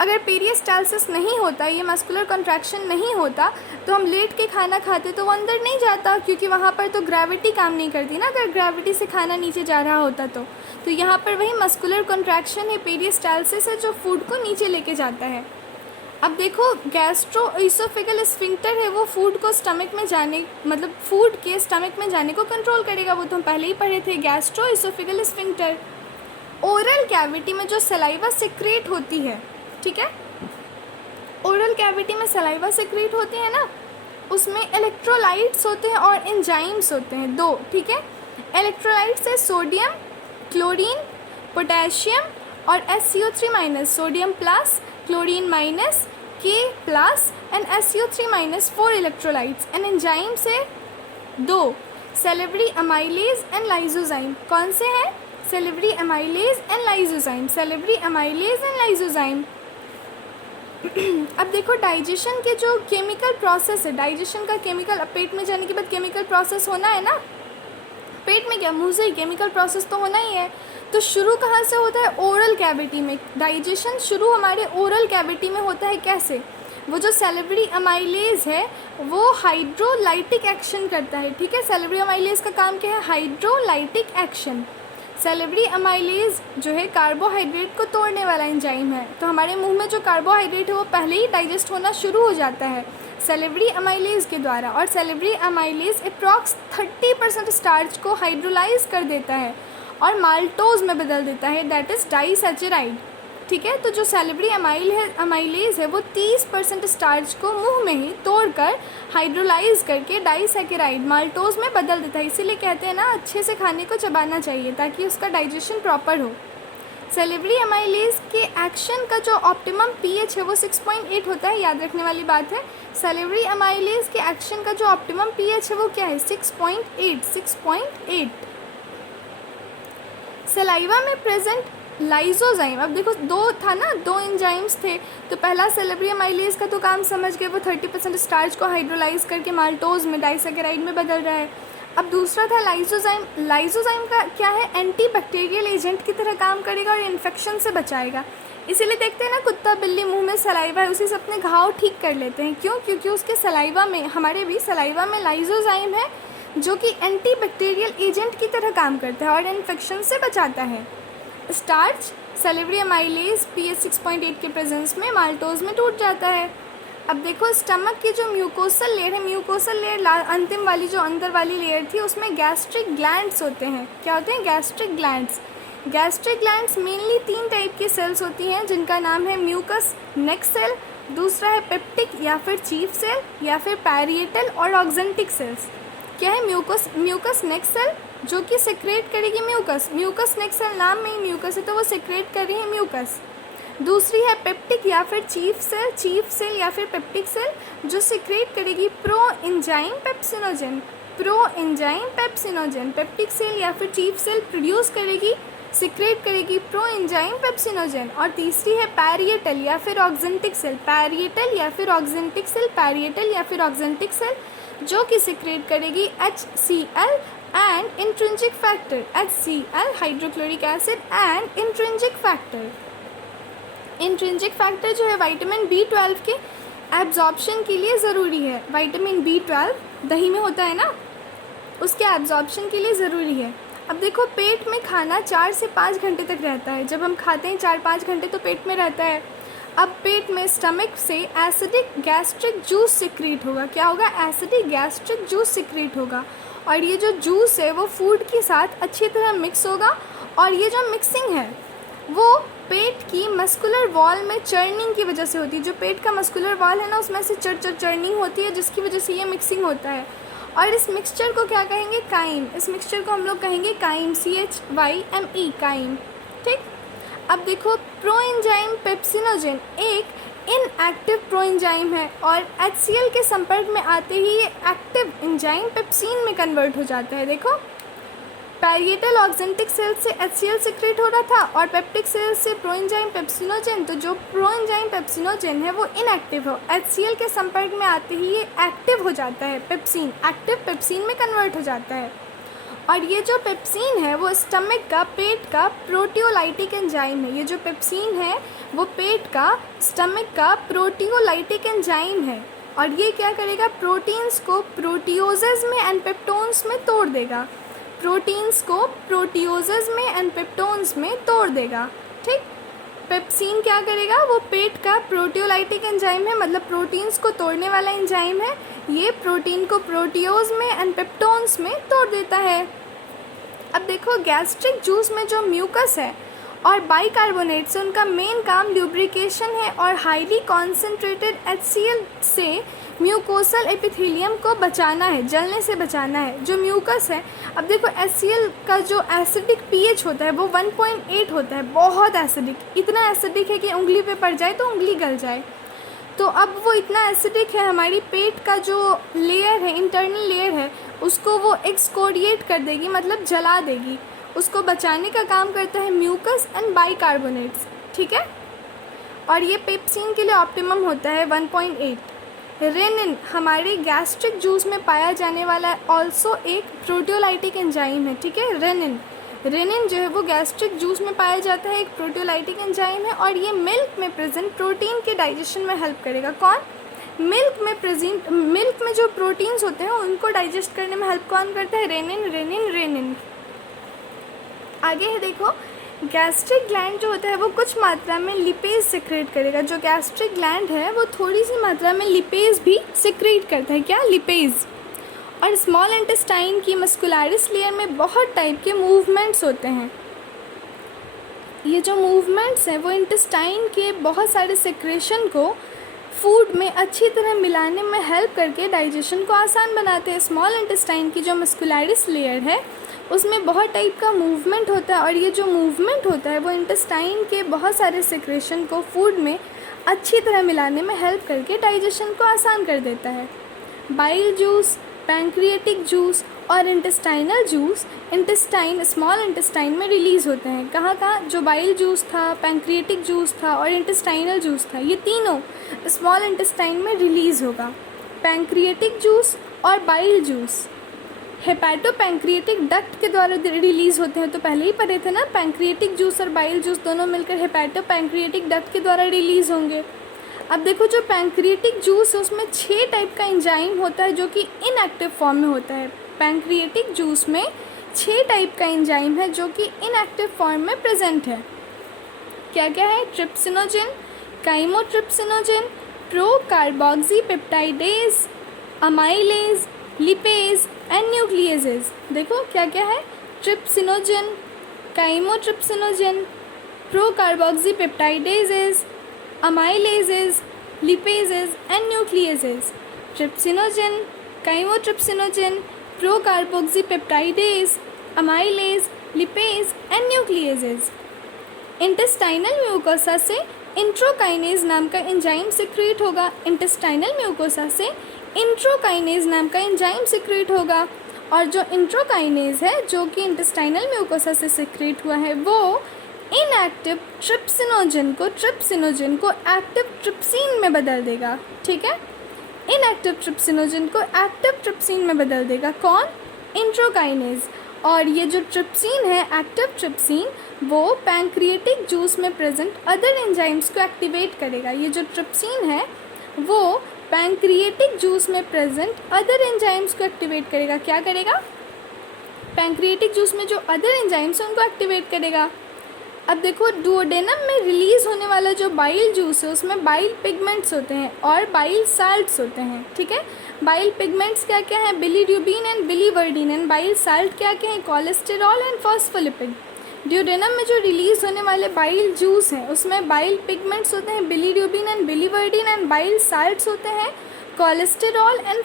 अगर पेरिस्टाल्सिस नहीं होता, ये मस्कुलर कॉन्ट्रैक्शन नहीं होता, तो हम लेट के खाना खाते तो वो अंदर नहीं जाता, क्योंकि वहाँ पर तो ग्रेविटी काम नहीं करती ना। अगर ग्रेविटी से खाना नीचे जा रहा होता तो यहाँ पर वही मस्कुलर कॉन्ट्रैक्शन है, पेरिस्टाल्सिस है, जो फूड को नीचे लेके जाता है। अब देखो गैस्ट्रोइसोफेगल स्फिंक्टर है, वो फूड को स्टमक में जाने, मतलब फूड के स्टमक में जाने को कंट्रोल करेगा। वो तो हम पहले ही पढ़े थे, गैस्ट्रोइसोफेगल स्फिंक्टर। ओरल कैविटी में जो सलाइवा सिक्रेट होती है, ठीक है, ओरल कैविटी में सलाइवा सिक्रेट होती है ना, उसमें इलेक्ट्रोलाइट्स होते हैं और एंजाइम्स होते हैं दो, ठीक है। इलेक्ट्रोलाइट्स है सोडियम, क्लोरीन, पोटेशियम और SCO3-, sodium plus, chlorine minus, K plus and SCO3-, 4 electrolytes. And enzymes है दो, सेलेब्री अमाइलेज एंड लाइसोजाइम। कौन से हैं? Salivary amylase and lysozyme, salivary amylase and lysozyme. अब देखो डाइजेशन के जो केमिकल प्रोसेस है, डाइजेशन का केमिकल, अब पेट में जाने के बाद केमिकल प्रोसेस होना है ना, पेट में क्या, मुंह से ही केमिकल प्रोसेस तो होना ही है। तो शुरू कहाँ से होता है? ओरल कैविटी में। डाइजेशन शुरू हमारे ओरल कैविटी में होता है। कैसे? वो जो सैलिवरी अमाइलेज है वो हाइड्रोलाइटिक एक्शन करता है, ठीक है। सैलिवरी अमाइलेज का काम क्या है? Hydrolytic action. सैलिवरी अमाइलेज जो है कार्बोहाइड्रेट को तोड़ने वाला एंजाइम है, तो हमारे मुंह में जो कार्बोहाइड्रेट है वो पहले ही डाइजेस्ट होना शुरू हो जाता है सैलिवरी अमाइलेज के द्वारा। और सैलिवरी अमाइलेज अप्रॉक्स 30% स्टार्च को हाइड्रोलाइज कर देता है और माल्टोज में बदल देता है, दैट इज़ डाइसैचराइड, ठीक है। तो जो सैलिवरी अमाइलेज है वो 30% स्टार्च को मुंह में ही तोड़कर हाइड्रोलाइज करके डाइसैकेराइड माल्टोज में बदल देता है। इसीलिए कहते हैं ना, अच्छे से खाने को चबाना चाहिए ताकि उसका डाइजेशन प्रॉपर हो। सैलिवरी अमाइलेज के एक्शन का जो ऑप्टिमम पीएच है वो 6.8 होता है, याद रखने वाली बात है। सैलिवरी अमाइलेज के एक्शन का जो ऑप्टिमम पीएच है वो क्या है? 6.8। सलाइवा में प्रेजेंट लाइसोजाइम, अब देखो दो एंजाइम्स थे, तो पहला सैलिवरी अमाइलेज का तो काम समझ गए, वो 30% स्टार्च को हाइड्रोलाइज करके माल्टोज में डाइसैकेराइड में बदल रहा है। अब दूसरा था लाइसोजाइम। लाइसोजाइम का क्या है? एंटी बैक्टीरियल एजेंट की तरह काम करेगा और इन्फेक्शन से बचाएगा। इसीलिए देखते हैं ना, कुत्ता बिल्ली मुंह में सलाइवा है, उसी से अपने घाव ठीक कर लेते हैं। क्यों? क्योंकि उसके सलाइवा में, हमारे भी सलाइवा में लाइसोजाइम है जो कि एंटी बैक्टीरियल एजेंट की तरह काम करता है और इन्फेक्शन से बचाता है। स्टार्च सैलिवरी अमाइलेज पीएच 6.8 के प्रेजेंस में माल्टोज में टूट जाता है। अब देखो, स्टमक की जो म्यूकोसल लेयर है, म्यूकोसल लेयर अंतिम वाली जो अंदर वाली लेयर थी, उसमें गैस्ट्रिक ग्लैंड्स होते हैं। क्या होते हैं? Gastric glands. Gastric glands mainly 3 type की सेल्स होती हैं, जिनका नाम है म्यूकस नेक सेल, दूसरा है पेप्टिक या फिर चीफ सेल, या फिर पैरिएटल और ऑक्जेंटिक सेल्स। क्या है? म्यूकस नेक सेल जो कि सेक्रेट करेगी म्यूकस नेक सेल, नाम में ही म्यूकस है तो वो सेक्रेट कर रही है म्यूकस। दूसरी है पेप्टिक या फिर चीफ सेल या फिर पेप्टिक सेल जो सिक्रेट करेगी pro enzyme pepsinogen. Peptic cell या फिर चीफ सेल प्रोड्यूस करेगी, सिक्रेट करेगी प्रो एंजाइम पेप्सिनोजेन। और तीसरी है पैरिएटल या फिर ऑक्जेंटिक सेल जो कि सिक्रेट करेगी HCl and intrinsic factor, HCl hydrochloric acid and intrinsic factor जो है विटामिन B12 के एब्जॉर्प्शन के लिए ज़रूरी है। विटामिन B12 दही में होता है ना, उसके एब्जॉर्प्शन के लिए ज़रूरी है। अब देखो, पेट में खाना 4 से 5 घंटे तक रहता है। जब हम खाते हैं 4-5 घंटे तो पेट में रहता है। अब पेट में स्टमक से एसिडिक गैस्ट्रिक जूस सिक्रीट होगा। क्या होगा? एसिडिक गैस्ट्रिक जूस सिक्रीट होगा, और ये जो जूस है वो फूड के साथ अच्छी तरह मिक्स होगा। और ये जो मिक्सिंग है वो पेट की मस्कुलर वॉल में चर्निंग की वजह से होती है। जो पेट का मस्कुलर वॉल है ना, उसमें से चर्निंग होती है, जिसकी वजह से ये मिक्सिंग होता है। और इस मिक्सचर को क्या कहेंगे? काइम। इस मिक्सचर को हम लोग कहेंगे काइम, CHYME, काइम, ठीक। अब देखो, प्रोएंजाइम पेप्सिनोजेन एक इनएक्टिव प्रोएंजाइम है और HCl के संपर्क में आते ही ये एक्टिव एंजाइम पेप्सिन में कन्वर्ट हो जाता है। देखो, पैरिएटल ऑक्जेंटिक सेल से HCl सिक्रेट हो रहा था और पेप्टिक सेल से प्रोएंजाइम पेप्सिनोजेन। तो जो प्रोएंजाइम पेप्सिनोजेन है वो इनएक्टिव हो, HCl के संपर्क में आते ही ये एक्टिव हो जाता है, पेप्सिन, एक्टिव पेप्सिन में कन्वर्ट हो जाता है। और ये जो पेप्सिन है वो स्टमक का, पेट का प्रोटियोलाइटिक एंजाइम है। ये जो पेप्सिन है वो पेट का, स्टमक का प्रोटियोलाइटिक एंजाइम है। और ये क्या करेगा? प्रोटीन्स को प्रोटियोजेज में एंड पेप्टोन्स में तोड़ देगा। ठीक। पेप्सिन क्या करेगा? वो पेट का प्रोटियोलाइटिक एंजाइम है, मतलब प्रोटीन्स को तोड़ने वाला एंजाइम है। ये प्रोटीन को प्रोटियोज में एंड पेप्टोन्स में तोड़ देता है। अब देखो, गैस्ट्रिक जूस में जो म्यूकस है और बाइकार्बोनेट से उनका मेन काम ल्यूब्रिकेशन है और हाईली कॉन्सेंट्रेटेड HCl से म्यूकोसल एपिथेलियम को बचाना है, जलने से बचाना है। जो म्यूकस है, अब देखो HCl का जो एसिडिक pH होता है वो 1.8 होता है, बहुत एसिडिक, इतना एसिडिक है कि उंगली पे पड़ जाए तो उंगली गल जाए। तो अब वो इतना एसिडिक है, हमारी पेट का जो लेयर है, इंटरनल लेयर है, उसको वो एक्सकोडिएट कर देगी, मतलब जला देगी। उसको बचाने का काम करता है म्यूकस एंड बाइकार्बोनेट्स, ठीक है। और ये पेप्सिन के लिए ऑप्टिमम होता है 1.8। रेनिन हमारे गैस्ट्रिक जूस में पाया जाने वाला ऑल्सो एक प्रोटियोलाइटिक एंजाइम है, ठीक है। रेनिन जो है वो गैस्ट्रिक जूस में पाया जाता है, एक प्रोटियोलाइटिक एंजाइम है और ये मिल्क में प्रेजेंट प्रोटीन के डाइजेशन में हेल्प करेगा। कौन? मिल्क में जो प्रोटीन्स होते हैं उनको डाइजेस्ट करने में हेल्प कौन करता है? रेनिन। आगे है देखो, गैस्ट्रिक ग्लैंड जो होता है वो कुछ मात्रा में लिपेज सिक्रेट करेगा। जो गैस्ट्रिक ग्लैंड है वो थोड़ी सी मात्रा में लिपेज भी सिक्रेट करता है। क्या? लिपेज। और स्मॉल इंटेस्टाइन की मस्कुलरिस लेयर में बहुत टाइप के मूवमेंट्स होते हैं। ये जो मूवमेंट्स हैं वो इंटेस्टाइन के बहुत सारे सिक्रेशन को फूड में अच्छी तरह मिलाने में हेल्प करके डाइजेशन को आसान बनाते हैं। स्मॉल इंटेस्टाइन की जो मस्कुलरिस लेयर है उसमें बहुत टाइप का मूवमेंट होता है और ये जो मूवमेंट होता है वो इंटेस्टाइन के बहुत सारे सिक्रेशन को फूड में अच्छी तरह मिलाने में हेल्प करके डाइजेशन को आसान कर देता है। बाइल जूस, पैंक्रियाटिक जूस और इंटेस्टाइनल जूस स्मॉल इंटेस्टाइन में रिलीज़ होते हैं। कहाँ? जो बाइल जूस था, पैंक्रियाटिक जूस था और इंटेस्टाइनल जूस था, ये तीनों स्मॉल इंटेस्टाइन में रिलीज़ होगा। पैंक्रियाटिक जूस और बाइल जूस हेपाटो पैंक्रियाटिक डक्ट के द्वारा रिलीज़ होते हैं। तो पहले ही पढ़े थे ना, पैंक्रियाटिक जूस और बाइल जूस दोनों मिलकर हेपाटो पैंक्रियाटिक डक्ट के द्वारा रिलीज़ होंगे। अब देखो, जो पैंक्रियाटिक जूस है उसमें 6 टाइप का एंजाइम होता है जो कि इनएक्टिव फॉर्म में होता है। पैंक्रियाटिक जूस में 6 टाइप का एंजाइम है जो कि इनएक्टिव फॉर्म में प्रेजेंट है। क्या क्या है? Trypsinogen, chymotrypsinogen, procarboxypeptidase, amylase, lipase and nucleases. देखो क्या क्या है? Trypsinogen, chymotrypsinogen, procarboxypeptidases, amylases, lipases and nucleases. Trypsinogen, chymotrypsinogen, procarboxypeptidase, amylase, lipase and nucleases. Intestinal mucosa से इंट्रोकाइनेज नाम का एंजाइम सिक्रेट होगा। इंटेस्टाइनल म्यूकोसा से इंट्रोकाइनेज नाम का एंजाइम सिक्रेट होगा और जो इंट्रोकाइनेज है जो कि इंटेस्टाइनल म्यूकोसा से सिक्रेट हुआ है वो इनएक्टिव ट्रिप्सिनोजन को एक्टिव ट्रिप्सिन में बदल देगा। ठीक है, इनएक्टिव ट्रिप्सिनोजन को एक्टिव ट्रिप्सिन में बदल देगा। कौन? इंट्रोकाइनेज। और ये जो ट्रिप्सिन है, एक्टिव ट्रिप्सिन, वो पैंक्रियाटिक जूस में प्रेजेंट अदर एंजाइम्स को एक्टिवेट करेगा। ये जो ट्रिप्सिन है वो पैंक्रियाटिक जूस में प्रेजेंट अदर एंजाइम्स को एक्टिवेट करेगा। क्या करेगा? पैंक्रियाटिक जूस में जो अदर एंजाइम्स हैं उनको एक्टिवेट करेगा। अब देखो, डुओडेनम में रिलीज़ होने वाला जो बाइल जूस है उसमें बाइल पिगमेंट्स होते हैं और बाइल साल्ट्स होते हैं। ठीक है, बाइल पिगमेंट्स क्या क्या हैं? Bilirubin and biliverdin. And bile salt क्या क्या हैं? Cholesterol and phospholipid. डुओडेनम में जो रिलीज़ होने वाले बाइल जूस हैं उसमें बाइल पिगमेंट्स होते हैं, bilirubin and biliverdin, and bile salts होते हैं, कोलेस्टेरॉल एंड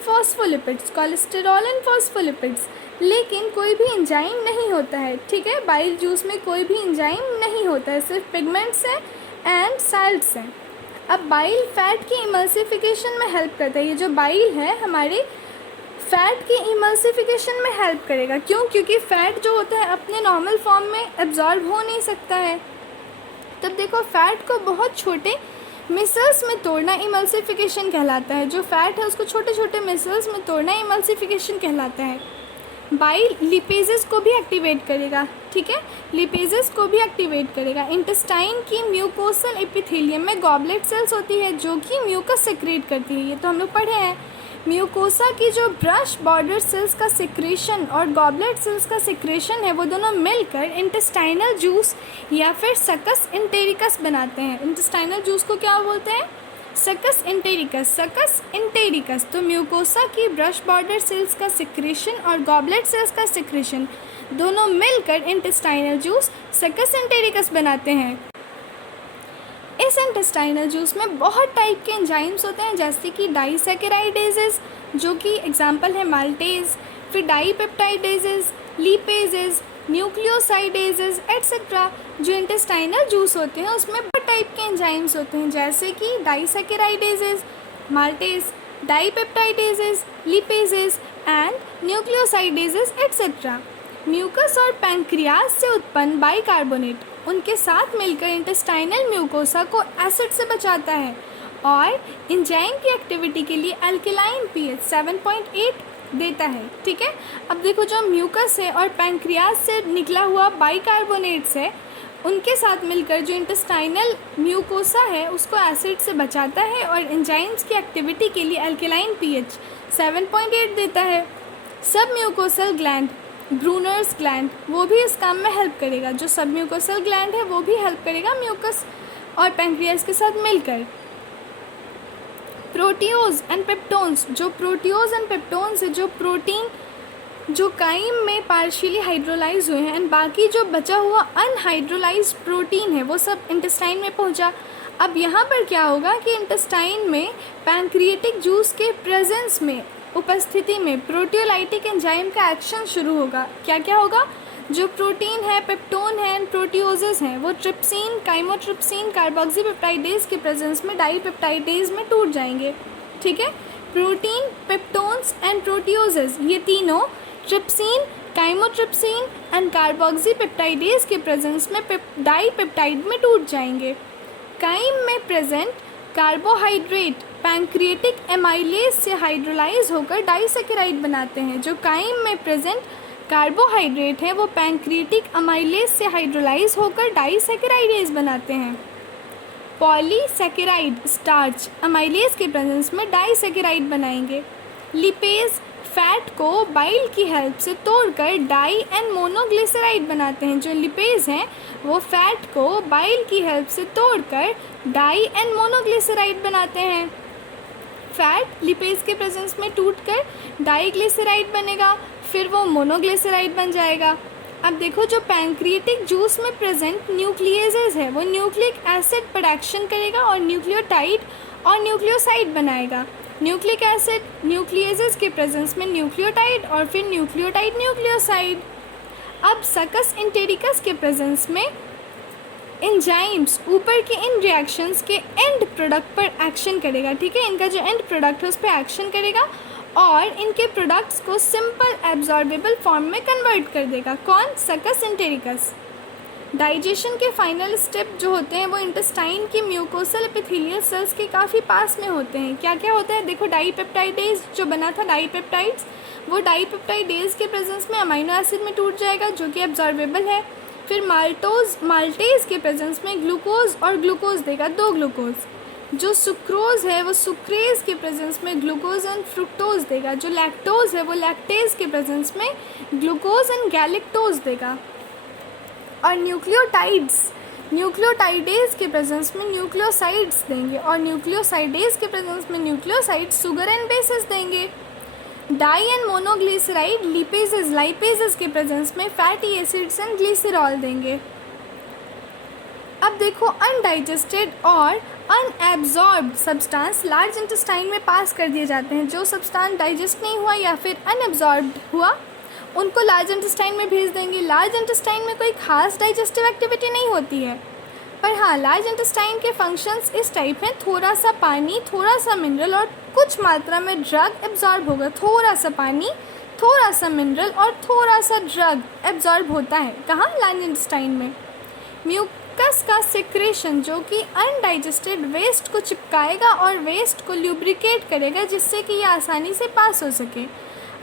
फॉस्फोलिपिड्स। लेकिन कोई भी एंजाइम नहीं होता है। ठीक है, बाइल जूस में कोई भी एंजाइम नहीं होता है, सिर्फ पिगमेंट्स हैं एंड साल्ट्स हैं। अब बाइल फैट की इमल्सिफिकेशन में हेल्प करता है। ये जो बाइल है हमारे फैट की इमल्सिफिकेशन में हेल्प करेगा। क्यों? क्योंकि फैट जो होता है अपने नॉर्मल फॉर्म में एब्जॉर्ब हो नहीं सकता है। तब देखो, फैट को बहुत छोटे मिसल्स में तोड़ना इमल्सिफिकेशन कहलाता है। जो फैट है उसको छोटे छोटे मिसल्स में तोड़ना इमल्सिफिकेशन कहलाता है। बाइल लिपेजेस को भी एक्टिवेट करेगा। ठीक है, लिपेजेस को भी एक्टिवेट करेगा। इंटेस्टाइन की म्यूकोसल एपिथेलियम में गॉबलेट सेल्स होती है जो कि म्यूकस सेक्रेट करती है। ये तो हम लोग पढ़े हैं। म्यूकोसा की जो ब्रश बॉर्डर सेल्स का सिक्रेशन और गॉबलेट सेल्स का सिक्रेशन है वो दोनों मिलकर इंटेस्टाइनल जूस या फिर सकस इंटेरिकस बनाते हैं। इंटेस्टाइनल जूस को क्या बोलते हैं? सकस इंटेरिकस। तो म्यूकोसा की ब्रश बॉर्डर सेल्स का सिक्रेशन और गॉबलेट सेल्स का सिक्रेशन दोनों मिलकर इंटेस्टाइनल जूस सकस इंटेरिकस बनाते हैं। इस इंटेस्टाइनल जूस में बहुत टाइप के एंजाइम्स होते हैं, जैसे कि डाइसैकेराइडेजेस जो कि एग्जाम्पल है माल्टेज, फिर डाईपेप्टाइडेजेस, लिपेजेस, न्यूक्लियोसाइडेजेस एट्सेट्रा। जो इंटेस्टाइनल जूस होते हैं उसमें बहुत टाइप के एंजाइम्स होते हैं, जैसे कि डाइसैकेराइडेजेस, माल्टेज, डाईपेप्टाइडेजेस, लिपेजेस एंड न्यूक्लियोसाइडेजेस एट्सेट्रा। म्यूकस और पैंक्रियाज से उत्पन्न बाइकार्बोनेट उनके साथ मिलकर इंटेस्टाइनल म्यूकोसा को एसिड से बचाता है और एंजाइम की एक्टिविटी के लिए अल्कलाइन पीएच 7.8 देता है, ठीक है। अब देखो जो म्यूकस है और पैंक्रियाज से निकला हुआ बाइकार्बोनेट्स है, उनके साथ मिलकर जो इंटेस्टाइनल म्यूकोसा है उसको एसिड से बचाता है और एंजाइम्स की एक्टिविटी के लिए अल्केलाइन पीएच 7.8 देता है। सब म्यूकोसल ग्लैंड, ब्रूनर्स ग्लैंड, वो भी इस काम में हेल्प करेगा। जो सब म्यूकोसल ग्लैंड है वो भी हेल्प करेगा म्यूकस और पैंक्रियाज के साथ मिलकर। प्रोटियोज एंड पेप्टोन्स, जो प्रोटियोज एंड पेप्टोन्स है, जो प्रोटीन जो काइम में पार्शियली हाइड्रोलाइज हुए हैं एंड बाकी जो बचा हुआ अनहाइड्रोलाइज प्रोटीन है वो सब इंटेस्टाइन में पहुंचा। अब यहाँ पर क्या होगा कि इंटेस्टाइन में पैंक्रिएटिक जूस के प्रेजेंस में, उपस्थिति में प्रोटियोलाइटिक एंजाइम का एक्शन शुरू होगा। क्या क्या होगा? जो प्रोटीन है, पेप्टोन है एंड प्रोटियोजेस हैं, वो ट्रिप्सिन, काइमोट्रिप्सिन, कार्बोक्सीपेप्टाइडेज के प्रेजेंस में डाईपेप्टाइडेज में टूट जाएंगे, ठीक है। प्रोटीन, पेप्टोन्स एंड प्रोटियोजेस, ये तीनों ट्रिप्सिन, काइमोट्रिप्सिन एंड कार्बोक्सीपेप्टाइडेज के प्रेजेंस में डाईपेप्टाइड में टूट जाएंगे। काइम में प्रेजेंट कार्बोहाइड्रेट पैंक्रिएटिक एमाइलेज से हाइड्रोलाइज होकर डाइसैकेराइड बनाते हैं। जो काइम में प्रेजेंट कार्बोहाइड्रेट है वो पैंक्रिएटिक अमाइलेज से हाइड्रोलाइज होकर डाइसैकेराइडेज बनाते हैं। पॉलीसैकेराइड स्टार्च अमाइलेज के प्रेजेंस में डाइसैकेराइड बनाएंगे। लिपेज फैट को बाइल की हेल्प से तोड़कर डाई एंड मोनोग्लिसराइड बनाते हैं। जो लिपेज हैं वो फैट को बाइल की हेल्प से तोड़कर डाई एंड मोनोग्लिसराइड बनाते हैं। फैट लिपेज के प्रेजेंस में टूटकर डाईग्लिसराइड बनेगा, फिर वो मोनोग्लिसराइड बन जाएगा। अब देखो जो पैंक्रिएटिक जूस में प्रेजेंट न्यूक्लियेजेस है वो न्यूक्लिक एसिड प्रोडक्शन करेगा और न्यूक्लियोटाइड और न्यूक्लियोसाइड बनाएगा। न्यूक्लिक एसिड न्यूक्लियेजेस के प्रेजेंस में न्यूक्लियोटाइड और फिर न्यूक्लियोटाइड न्यूक्लियोसाइड। अब सकस इंटेरिकस के प्रेजेंस में एंजाइम्स ऊपर के इन रिएक्शंस के एंड प्रोडक्ट पर एक्शन करेगा, ठीक है। इनका जो एंड प्रोडक्ट है उस पर एक्शन करेगा और इनके प्रोडक्ट्स को सिंपल एब्जॉर्बेबल फॉर्म में कन्वर्ट कर देगा। कौन? सकस इंटेरिकस। डाइजेशन के फाइनल स्टेप जो होते हैं वो इंटेस्टाइन की म्यूकोसल एपिथेलियल सेल्स के काफ़ी पास में होते हैं। क्या क्या होता है? देखो डाईपेप्टाइडेज जो बना था डाईपेप्टाइड्स, वो डाईपेप्टाइडेज के प्रेजेंस में अमीनो एसिड में टूट जाएगा जो कि एब्जॉर्बेबल है। फिर माल्टेज के प्रेजेंस में ग्लूकोज और ग्लूकोज देगा, 2 ग्लूकोज। जो सुक्रोज है वो सुक्रेज के प्रेजेंस में ग्लूकोज एंड फ्रुक्टोज देगा। जो लैक्टोज है वो लैक्टेज के प्रेजेंस में ग्लूकोज एंड गैलेक्टोज देगा। और न्यूक्लियोटाइडेज के प्रेजेंस में न्यूक्लियोसाइड्स देंगे और न्यूक्लियोसाइडेज के प्रेजेंस में न्यूक्लियोसाइड्स शुगर एंड बेसेस देंगे। डाई एंड मोनोग्लिसराइड लाइपेजेस के प्रेजेंस में फैटी एसिड्स एंड ग्लिसरॉल देंगे। अब देखो अनडाइजेस्टेड और अनएब्जॉर्ब्ड सब्सटेंस लार्ज इंटेस्टाइन में पास कर दिए जाते हैं। जो सब्सटेंस डाइजेस्ट नहीं हुआ या फिर अनएब्जॉर्ब्ड हुआ उनको लार्ज इंटेस्टाइन में भेज देंगे। लार्ज इंटेस्टाइन में कोई खास डाइजेस्टिव एक्टिविटी नहीं होती है, पर हाँ लार्ज इंटेस्टाइन के फंक्शंस इस टाइप हैं। थोड़ा सा पानी, थोड़ा सा मिनरल और कुछ मात्रा में ड्रग एब्जॉर्ब होगा। थोड़ा सा पानी, थोड़ा सा मिनरल और थोड़ा सा ड्रग एब्जॉर्ब होता है। कहाँ? लार्ज इंटेस्टाइन में। म्यूकस का सिक्रेशन जो कि अनडाइजेस्टेड वेस्ट को चिपकाएगा और वेस्ट को ल्यूब्रिकेट करेगा जिससे कि ये आसानी से पास हो सके।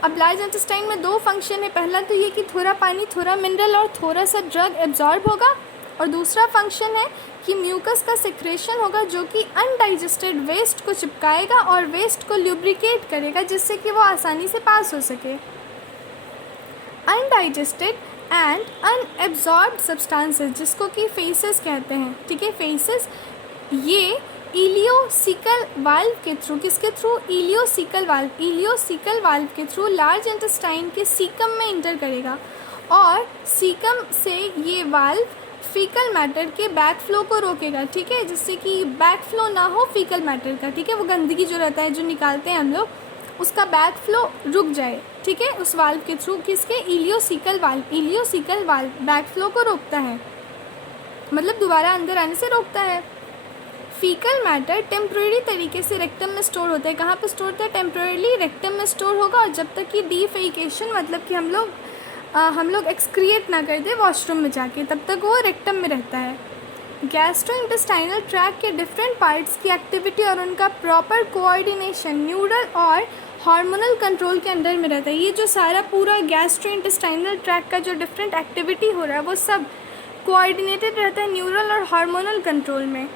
अब लार्ज इंटेस्टाइन में 2 फंक्शन है। पहला तो ये कि थोड़ा पानी, थोड़ा मिनरल और थोड़ा सा ड्रग एब्जॉर्ब होगा, और दूसरा फंक्शन है कि म्यूकस का सिक्रेशन होगा जो कि अनडाइजेस्टेड वेस्ट को चिपकाएगा और वेस्ट को ल्यूब्रिकेट करेगा जिससे कि वो आसानी से पास हो सके। अनडाइजेस्टेड एंड अनएब्जॉर्ब्ड सब्सटेंसेस जिसको कि फेसेस कहते हैं, ठीक है। फेसेस ये इलियोसिकल वाल्व के थ्रू, किसके थ्रू? इलियोसिकल वाल्व के थ्रू लार्ज इंटेस्टाइन के सीकम में इंटर करेगा और सीकम से ये वाल्व फीकल मैटर के बैक फ्लो को रोकेगा, ठीक है, जिससे कि बैक फ्लो ना हो फीकल मैटर का, ठीक है। वो गंदगी जो रहता है जो निकालते हैं हम लोग, उसका बैक फ्लो रुक जाए, ठीक है, उस वाल्व के थ्रू। किसके? इलियोसिकल वाल्व बैक फ्लो को रोकता है, मतलब दोबारा अंदर आने से रोकता है। फीकल मैटर टेम्प्रेरी तरीके से रेक्टम में स्टोर होता है। कहाँ पे स्टोर होता है? टेम्प्रेरली रेक्टम में स्टोर होगा, और जब तक कि डीफेकेशन मतलब कि हम लोग एक्सक्रिएट ना कर दे वॉशरूम में जाके, तब तक वो रेक्टम में रहता है। गैस्ट्रोइंटेस्टाइनल ट्रैक्ट के डिफरेंट पार्ट्स की एक्टिविटी और उनका प्रॉपर कोऑर्डिनेशन न्यूरल और हार्मोनल कंट्रोल के अंडर में रहता है। ये जो सारा पूरा गैस्ट्रोइंटेस्टाइनल ट्रैक्ट का जो डिफरेंट एक्टिविटी हो रहा है वो सब कोऑर्डिनेटेड रहता है न्यूरल और हार्मोनल कंट्रोल में।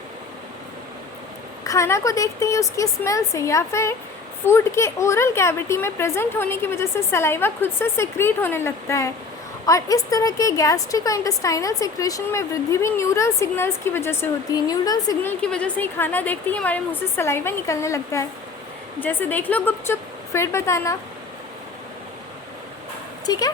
खाना को देखते ही उसकी स्मेल से या फिर फूड के ओरल कैविटी में प्रेजेंट होने की वजह से सलाइवा खुद से सिक्रीट होने लगता है और इस तरह के गैस्ट्रिक और इंटेस्टाइनल सिक्रेशन में वृद्धि भी न्यूरल सिग्नल्स की वजह से होती है। न्यूरल सिग्नल की वजह से ही खाना देखते ही हमारे मुंह से सलाइवा निकलने लगता है। जैसे देख लो गुपचुप, फिर बताना, ठीक है।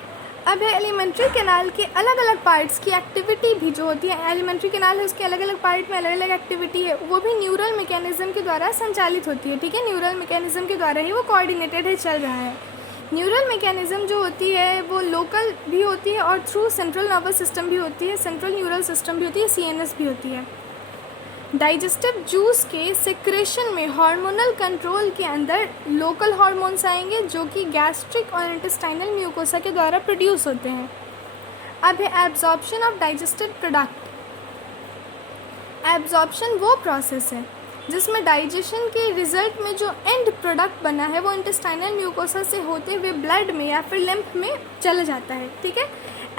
अब है एलिमेंट्री कैनाल के अलग अलग पार्ट्स की एक्टिविटी भी जो होती है। एलिमेंट्री कैनाल है, उसके अलग अलग पार्ट में अलग अलग एक्टिविटी है, वो भी न्यूरल मैकेनिज्म के द्वारा संचालित होती है, ठीक है। न्यूरल मैकेनिज्म के द्वारा ही वो कोऑर्डिनेटेड है, चल रहा है। न्यूरल मैकेनिज्म जो होती है वो लोकल भी होती है और थ्रू सेंट्रल नर्वस सिस्टम भी होती है, सेंट्रल न्यूरल सिस्टम भी होती है, CNS भी होती है। डाइजेस्टिव जूस के सिक्रेशन में हार्मोनल कंट्रोल के अंदर लोकल हार्मोन्स आएंगे जो कि गैस्ट्रिक और इंटेस्टाइनल म्यूकोसा के द्वारा प्रोड्यूस होते हैं। अब है absorption of digested product. Absorption वो प्रोसेस है जिसमें डाइजेशन के रिजल्ट में जो एंड प्रोडक्ट बना है वो इंटेस्टाइनल म्यूकोसा से होते हुए ब्लड में या फिर लिम्फ में चला जाता है, ठीक है।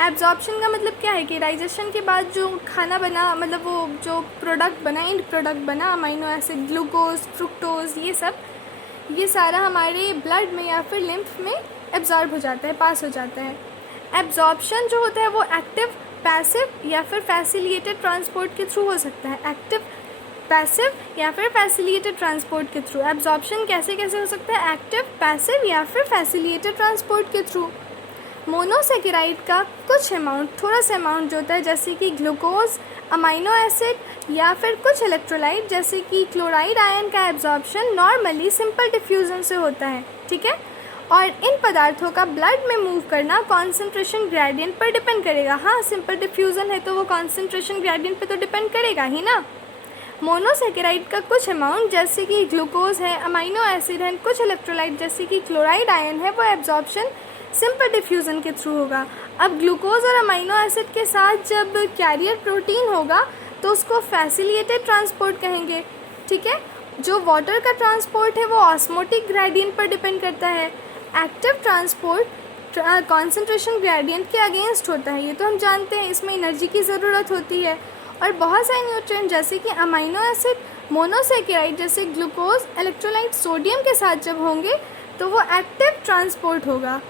एब्जॉर्प्शन का मतलब क्या है कि डाइजेशन के बाद जो खाना बना, मतलब वो जो प्रोडक्ट बना, एंड प्रोडक्ट बना, अमीनो एसिड, ग्लूकोज, फ्रुक्टोज, ये सारा हमारे ब्लड में या फिर लिम्फ में एब्जॉर्ब हो जाता है, पास हो जाता है। एब्जॉर्प्शन जो होता है वो एक्टिव, पैसिव या फिर फैसिलिटेटेड ट्रांसपोर्ट के थ्रू हो सकता है। एक्टिव, पैसिव या फिर फैसिलिटेटेड ट्रांसपोर्ट के थ्रू। एब्जॉर्प्शन कैसे कैसे हो सकता है? एक्टिव, पैसिव या फिर फैसिलिटेटेड ट्रांसपोर्ट के थ्रू। मोनोसेकेराइड का कुछ अमाउंट, थोड़ा सा अमाउंट जो होता है जैसे कि ग्लूकोज, अमीनो एसिड या फिर कुछ इलेक्ट्रोलाइट जैसे कि क्लोराइड आयन का एब्जॉर्प्शन नॉर्मली सिंपल डिफ्यूज़न से होता है, ठीक है। और इन पदार्थों का ब्लड में मूव करना कॉन्सेंट्रेशन ग्रेडियंट पर डिपेंड करेगा। हाँ, सिंपल डिफ्यूज़न है तो वो कॉन्सेंट्रेशन ग्रेडियंट पर तो डिपेंड करेगा ही ना। मोनोसेकेराइड का कुछ अमाउंट जैसे कि ग्लूकोज है, अमीनो एसिड है, कुछ इलेक्ट्रोलाइट जैसे कि क्लोराइड आयन है, वो एब्जॉर्प्शन सिंपल डिफ्यूज़न के थ्रू होगा। अब ग्लूकोज और अमीनो एसिड के साथ जब कैरियर प्रोटीन होगा तो उसको फैसिलिटेटेड ट्रांसपोर्ट कहेंगे, ठीक है। जो वाटर का ट्रांसपोर्ट है वो ऑस्मोटिक ग्रेडियंट पर डिपेंड करता है। एक्टिव ट्रांसपोर्ट कॉन्सेंट्रेशन ग्रेडियंट के अगेंस्ट होता है, ये तो हम जानते हैं, इसमें एनर्जी की ज़रूरत होती है। और बहुत सारे न्यूट्रिएंट जैसे कि अमीनो एसिड, मोनोसेकेराइड जैसे ग्लूकोज, इलेक्ट्रोलाइट सोडियम के साथ जब होंगे तो वो एक्टिव ट्रांसपोर्ट होगा।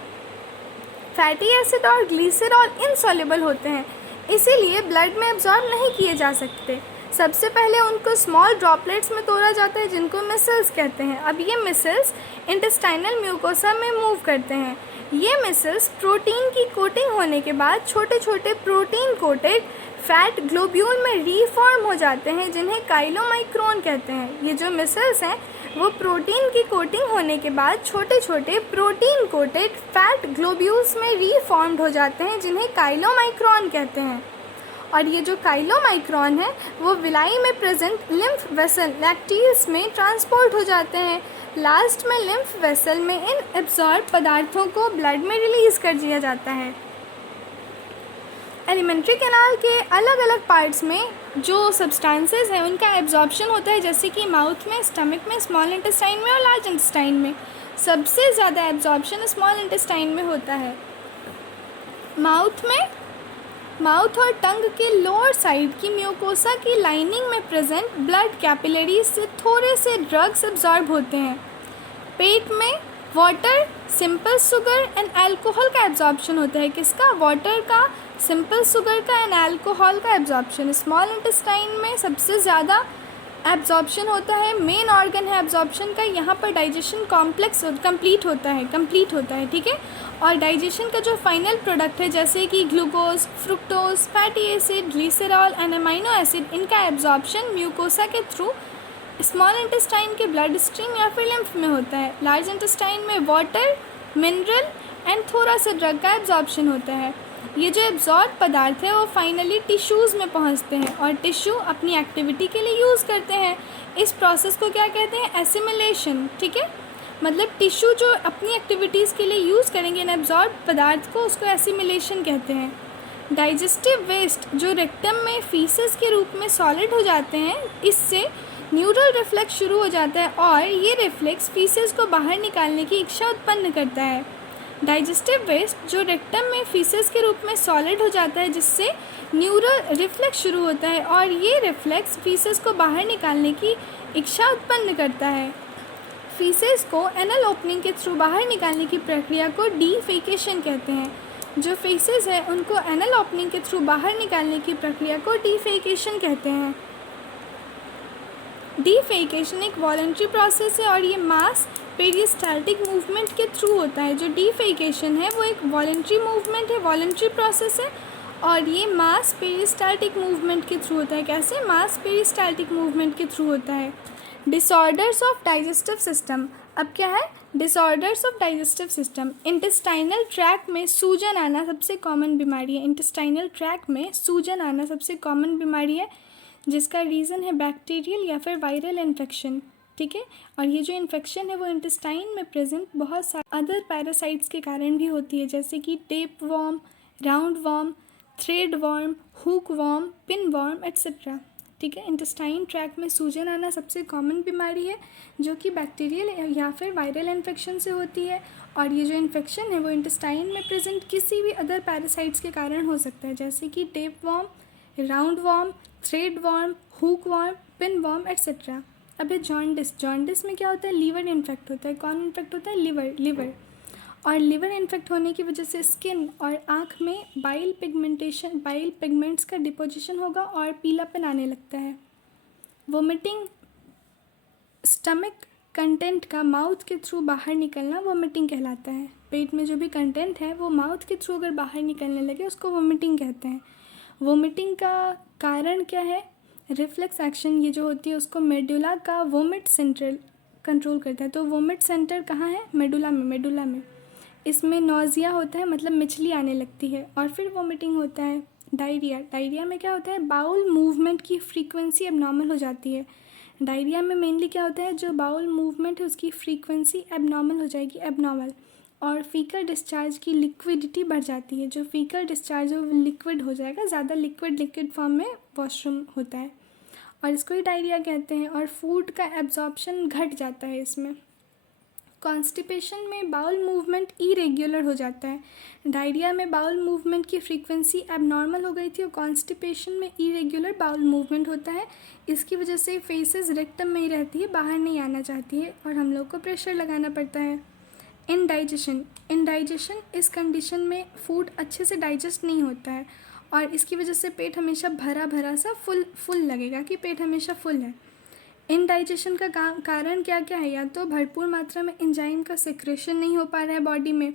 फैटी एसिड और ग्लिसरॉल इनसॉल्युबल होते हैं, इसीलिए ब्लड में एब्जॉर्ब नहीं किए जा सकते। सबसे पहले उनको स्मॉल ड्रॉपलेट्स में तोड़ा जाता है जिनको मिसल्स कहते हैं। अब ये मिसल्स इंटेस्टाइनल म्यूकोसा में मूव करते हैं। ये मिसल्स प्रोटीन की कोटिंग होने के बाद छोटे छोटे प्रोटीन कोटेड फैट ग्लोब्यूल में रीफॉर्म हो जाते हैं जिन्हें काइलोमाइक्रोन कहते हैं। ये जो मिसल्स हैं वो प्रोटीन की कोटिंग होने के बाद छोटे छोटे प्रोटीन कोटेड फैट ग्लोब्यूल्स में रीफॉर्म्ड हो जाते हैं जिन्हें काइलोमाइक्रोन कहते हैं। और ये जो काइलोमाइक्रोन है वो विलाई में प्रेजेंट लिम्फ वेसल लैक्टील्स में ट्रांसपोर्ट हो जाते हैं। लास्ट में लिम्फ वेसल में इन एब्जॉर्ब पदार्थों को ब्लड में रिलीज़ कर दिया जाता है। एलिमेंट्री कैनाल के अलग अलग पार्ट्स में जो सब्सटेंसेस हैं उनका एब्जॉर्प्शन होता है, जैसे कि माउथ में, स्टमक में, स्मॉल इंटेस्टाइन में और लार्ज इंटेस्टाइन में। सबसे ज़्यादा एब्जॉर्प्शन स्मॉल इंटेस्टाइन में होता है। माउथ और टंग के लोअर साइड की म्यूकोसा की लाइनिंग में प्रेजेंट ब्लड कैपिलरीज से थोड़े से ड्रग्स एब्जॉर्ब होते हैं। पेट में water, simple sugar and alcohol का एब्जॉर्प्शन होता है। किसका? वाटर का, सिंपल शुगर का एंड अल्कोहल का एब्जॉर्प्शन। स्मॉल इंटेस्टाइन में सबसे ज़्यादा एब्जॉर्प्शन होता है। मेन ऑर्गन है एब्जॉर्प्शन का, यहाँ पर डाइजेशन कॉम्प्लेक्स कंप्लीट होता है, ठीक है। और डाइजेशन का जो फाइनल प्रोडक्ट है जैसे कि glucose, fructose, fatty acid, glycerol and amino acid, इनका एब्जॉर्प्शन म्यूकोसा के थ्रू स्मॉल इंटेस्टाइन के ब्लड स्ट्रीम या फिर लिम्फ में होता है। लार्ज इंटेस्टाइन में वाटर, मिनरल एंड थोड़ा सा ड्रग का एब्जॉर्प्शन होता है। ये जो एब्जॉर्ब पदार्थ है वो फाइनली टिश्यूज़ में पहुंचते हैं और टिश्यू अपनी एक्टिविटी के लिए यूज़ करते हैं। इस प्रोसेस को क्या कहते हैं? एसिमिलेशन, ठीक है। मतलब टिश्यू जो अपनी एक्टिविटीज़ के लिए यूज़ करेंगे इन एब्जॉर्ब पदार्थ को, उसको एसिमिलेशन कहते हैं। डाइजेस्टिव वेस्ट जो रेक्टम में फीसेस के रूप में सॉलिड हो जाते हैं, इससे न्यूरल रिफ्लेक्स शुरू हो जाता है और ये रिफ्लेक्स फीसेस को बाहर निकालने की इच्छा उत्पन्न करता है। डाइजेस्टिव वेस्ट जो रेक्टम में फीसेस के रूप में सॉलिड हो जाता है, जिससे न्यूरल रिफ्लेक्स शुरू होता है और ये रिफ्लेक्स फीसेस को बाहर निकालने की इच्छा उत्पन्न करता है। फीसेस को एनल ओपनिंग के थ्रू बाहर निकालने की प्रक्रिया को डीफेकेशन कहते हैं। जो फीसेस है उनको एनल ओपनिंग के थ्रू बाहर निकालने की प्रक्रिया को डीफेकेशन कहते हैं। डीफेकेशन एक वॉलंटरी प्रोसेस है और ये मास पेरिस्टाल्टिक मूवमेंट के थ्रू होता है। जो डीफेकेशन है वो एक वॉलंटरी मूवमेंट है, वॉलंटरी प्रोसेस है और ये मास पेरिस्टाल्टिक मूवमेंट के थ्रू होता है। कैसे? मास पेरिस्टाल्टिक मूवमेंट के थ्रू होता है। Disorders of digestive system. अब क्या है? Disorders of digestive system. Intestinal tract में सूजन आना सबसे कॉमन बीमारी है। इंटेस्टाइनल ट्रैक में सूजन आना सबसे कॉमन बीमारी है, जिसका रीज़न है बैक्टीरियल या फिर वायरल इन्फेक्शन। ठीक है, और ये जो इन्फेक्शन है वो इंटेस्टाइन में प्रेजेंट बहुत सारे अदर पैरासाइट्स के कारण भी होती है, जैसे कि tapeworm, roundworm, threadworm, hookworm, pinworm etcetera. ठीक है, इंटेस्टाइन ट्रैक में सूजन आना सबसे कॉमन बीमारी है, जो कि बैक्टीरियल या फिर वायरल इन्फेक्शन से होती है। और ये जो इन्फेक्शन है वो इंटेस्टाइन में प्रेजेंट किसी भी अदर पैरासाइट्स के कारण हो सकता है, जैसे कि tapeworm, roundworm, threadworm, hookworm, pinworm etcetera. अब है जॉन्डिस। जॉन्डिस में क्या होता है? लीवर इन्फेक्ट होता है। कौन इन्फेक्ट होता है? लिवर। और लिवर इन्फेक्ट होने की वजह से स्किन और आँख में बाइल पिगमेंट्स का डिपोजिशन होगा और पीलापन आने लगता है। वोमिटिंग, स्टमक कंटेंट का माउथ के थ्रू बाहर निकलना वोमिटिंग कहलाता है। पेट में जो भी कंटेंट है वो माउथ के थ्रू अगर बाहर निकलने लगे उसको वोमिटिंग कहते हैं। वोमिटिंग का कारण क्या है? रिफ्लेक्स एक्शन ये जो होती है उसको मेडुला का वोमिट सेंटर कंट्रोल करता है। तो वोमिट सेंटर कहाँ है? मेडुला में। इसमें नौजिया होता है, मतलब मिचली आने लगती है और फिर वोमिटिंग होता है। डायरिया में क्या होता है? बाउल मूवमेंट की फ्रीक्वेंसी एबनॉर्मल हो जाती है। डायरिया में मेनली क्या होता है? जो बाउल मूवमेंट है उसकी फ्रीक्वेंसी एबनॉर्मल हो जाएगी, एबनॉर्मल। और फीकल डिस्चार्ज की लिक्विडिटी बढ़ जाती है। जो फीकल डिस्चार्ज है वो लिक्विड हो जाएगा, ज़्यादा लिक्विड फॉर्म में वॉशरूम होता है और इसको ही डायरिया कहते हैं। और फूड का एब्जॉर्प्शन घट जाता है इसमें। कॉन्स्टिपेशन में बाउल मूवमेंट इरेग्युलर हो जाता है। डायरिया में बाउल मूवमेंट की फ्रीक्वेंसी एबनॉर्मल हो गई थी और कॉन्स्टिपेशन में इरेग्युलर बाउल मूवमेंट होता है। इसकी वजह से फेसेस रेक्टम में ही रहती है, बाहर नहीं आना चाहती है और हम लोग को प्रेशर लगाना पड़ता है। इंडाइजेशन इस कंडीशन में फूड अच्छे से डाइजेस्ट नहीं होता है और इसकी वजह से पेट हमेशा भरा सा फुल लगेगा कि पेट हमेशा फुल है। इनडाइजेशन का कारण क्या क्या है? या तो भरपूर मात्रा में एंजाइम का सिक्रेशन नहीं हो पा रहा है बॉडी में,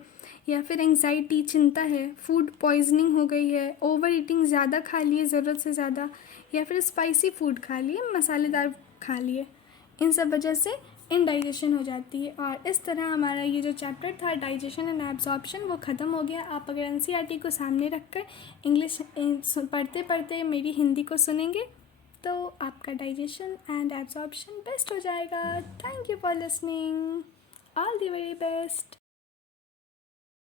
या फिर एंग्जाइटी, चिंता है, फूड पॉइजनिंग हो गई है, ओवर ईटिंग, ज़्यादा खा लिए ज़रूरत से ज़्यादा, या फिर स्पाइसी फूड खा लिए, मसालेदार खा लिए। इन सब वजह से इनडाइजेशन हो जाती है। और इस तरह हमारा ये जो चैप्टर था डाइजेशन एंड एब्जॉर्प्शन वो ख़त्म हो गया। आप अगर एनसीईआरटी को सामने रखकर इंग्लिश पढ़ते पढ़ते मेरी हिंदी को सुनेंगे तो आपका डाइजेशन एंड एब्जॉर्प्शन बेस्ट हो जाएगा। Thank you for listening. All the very best.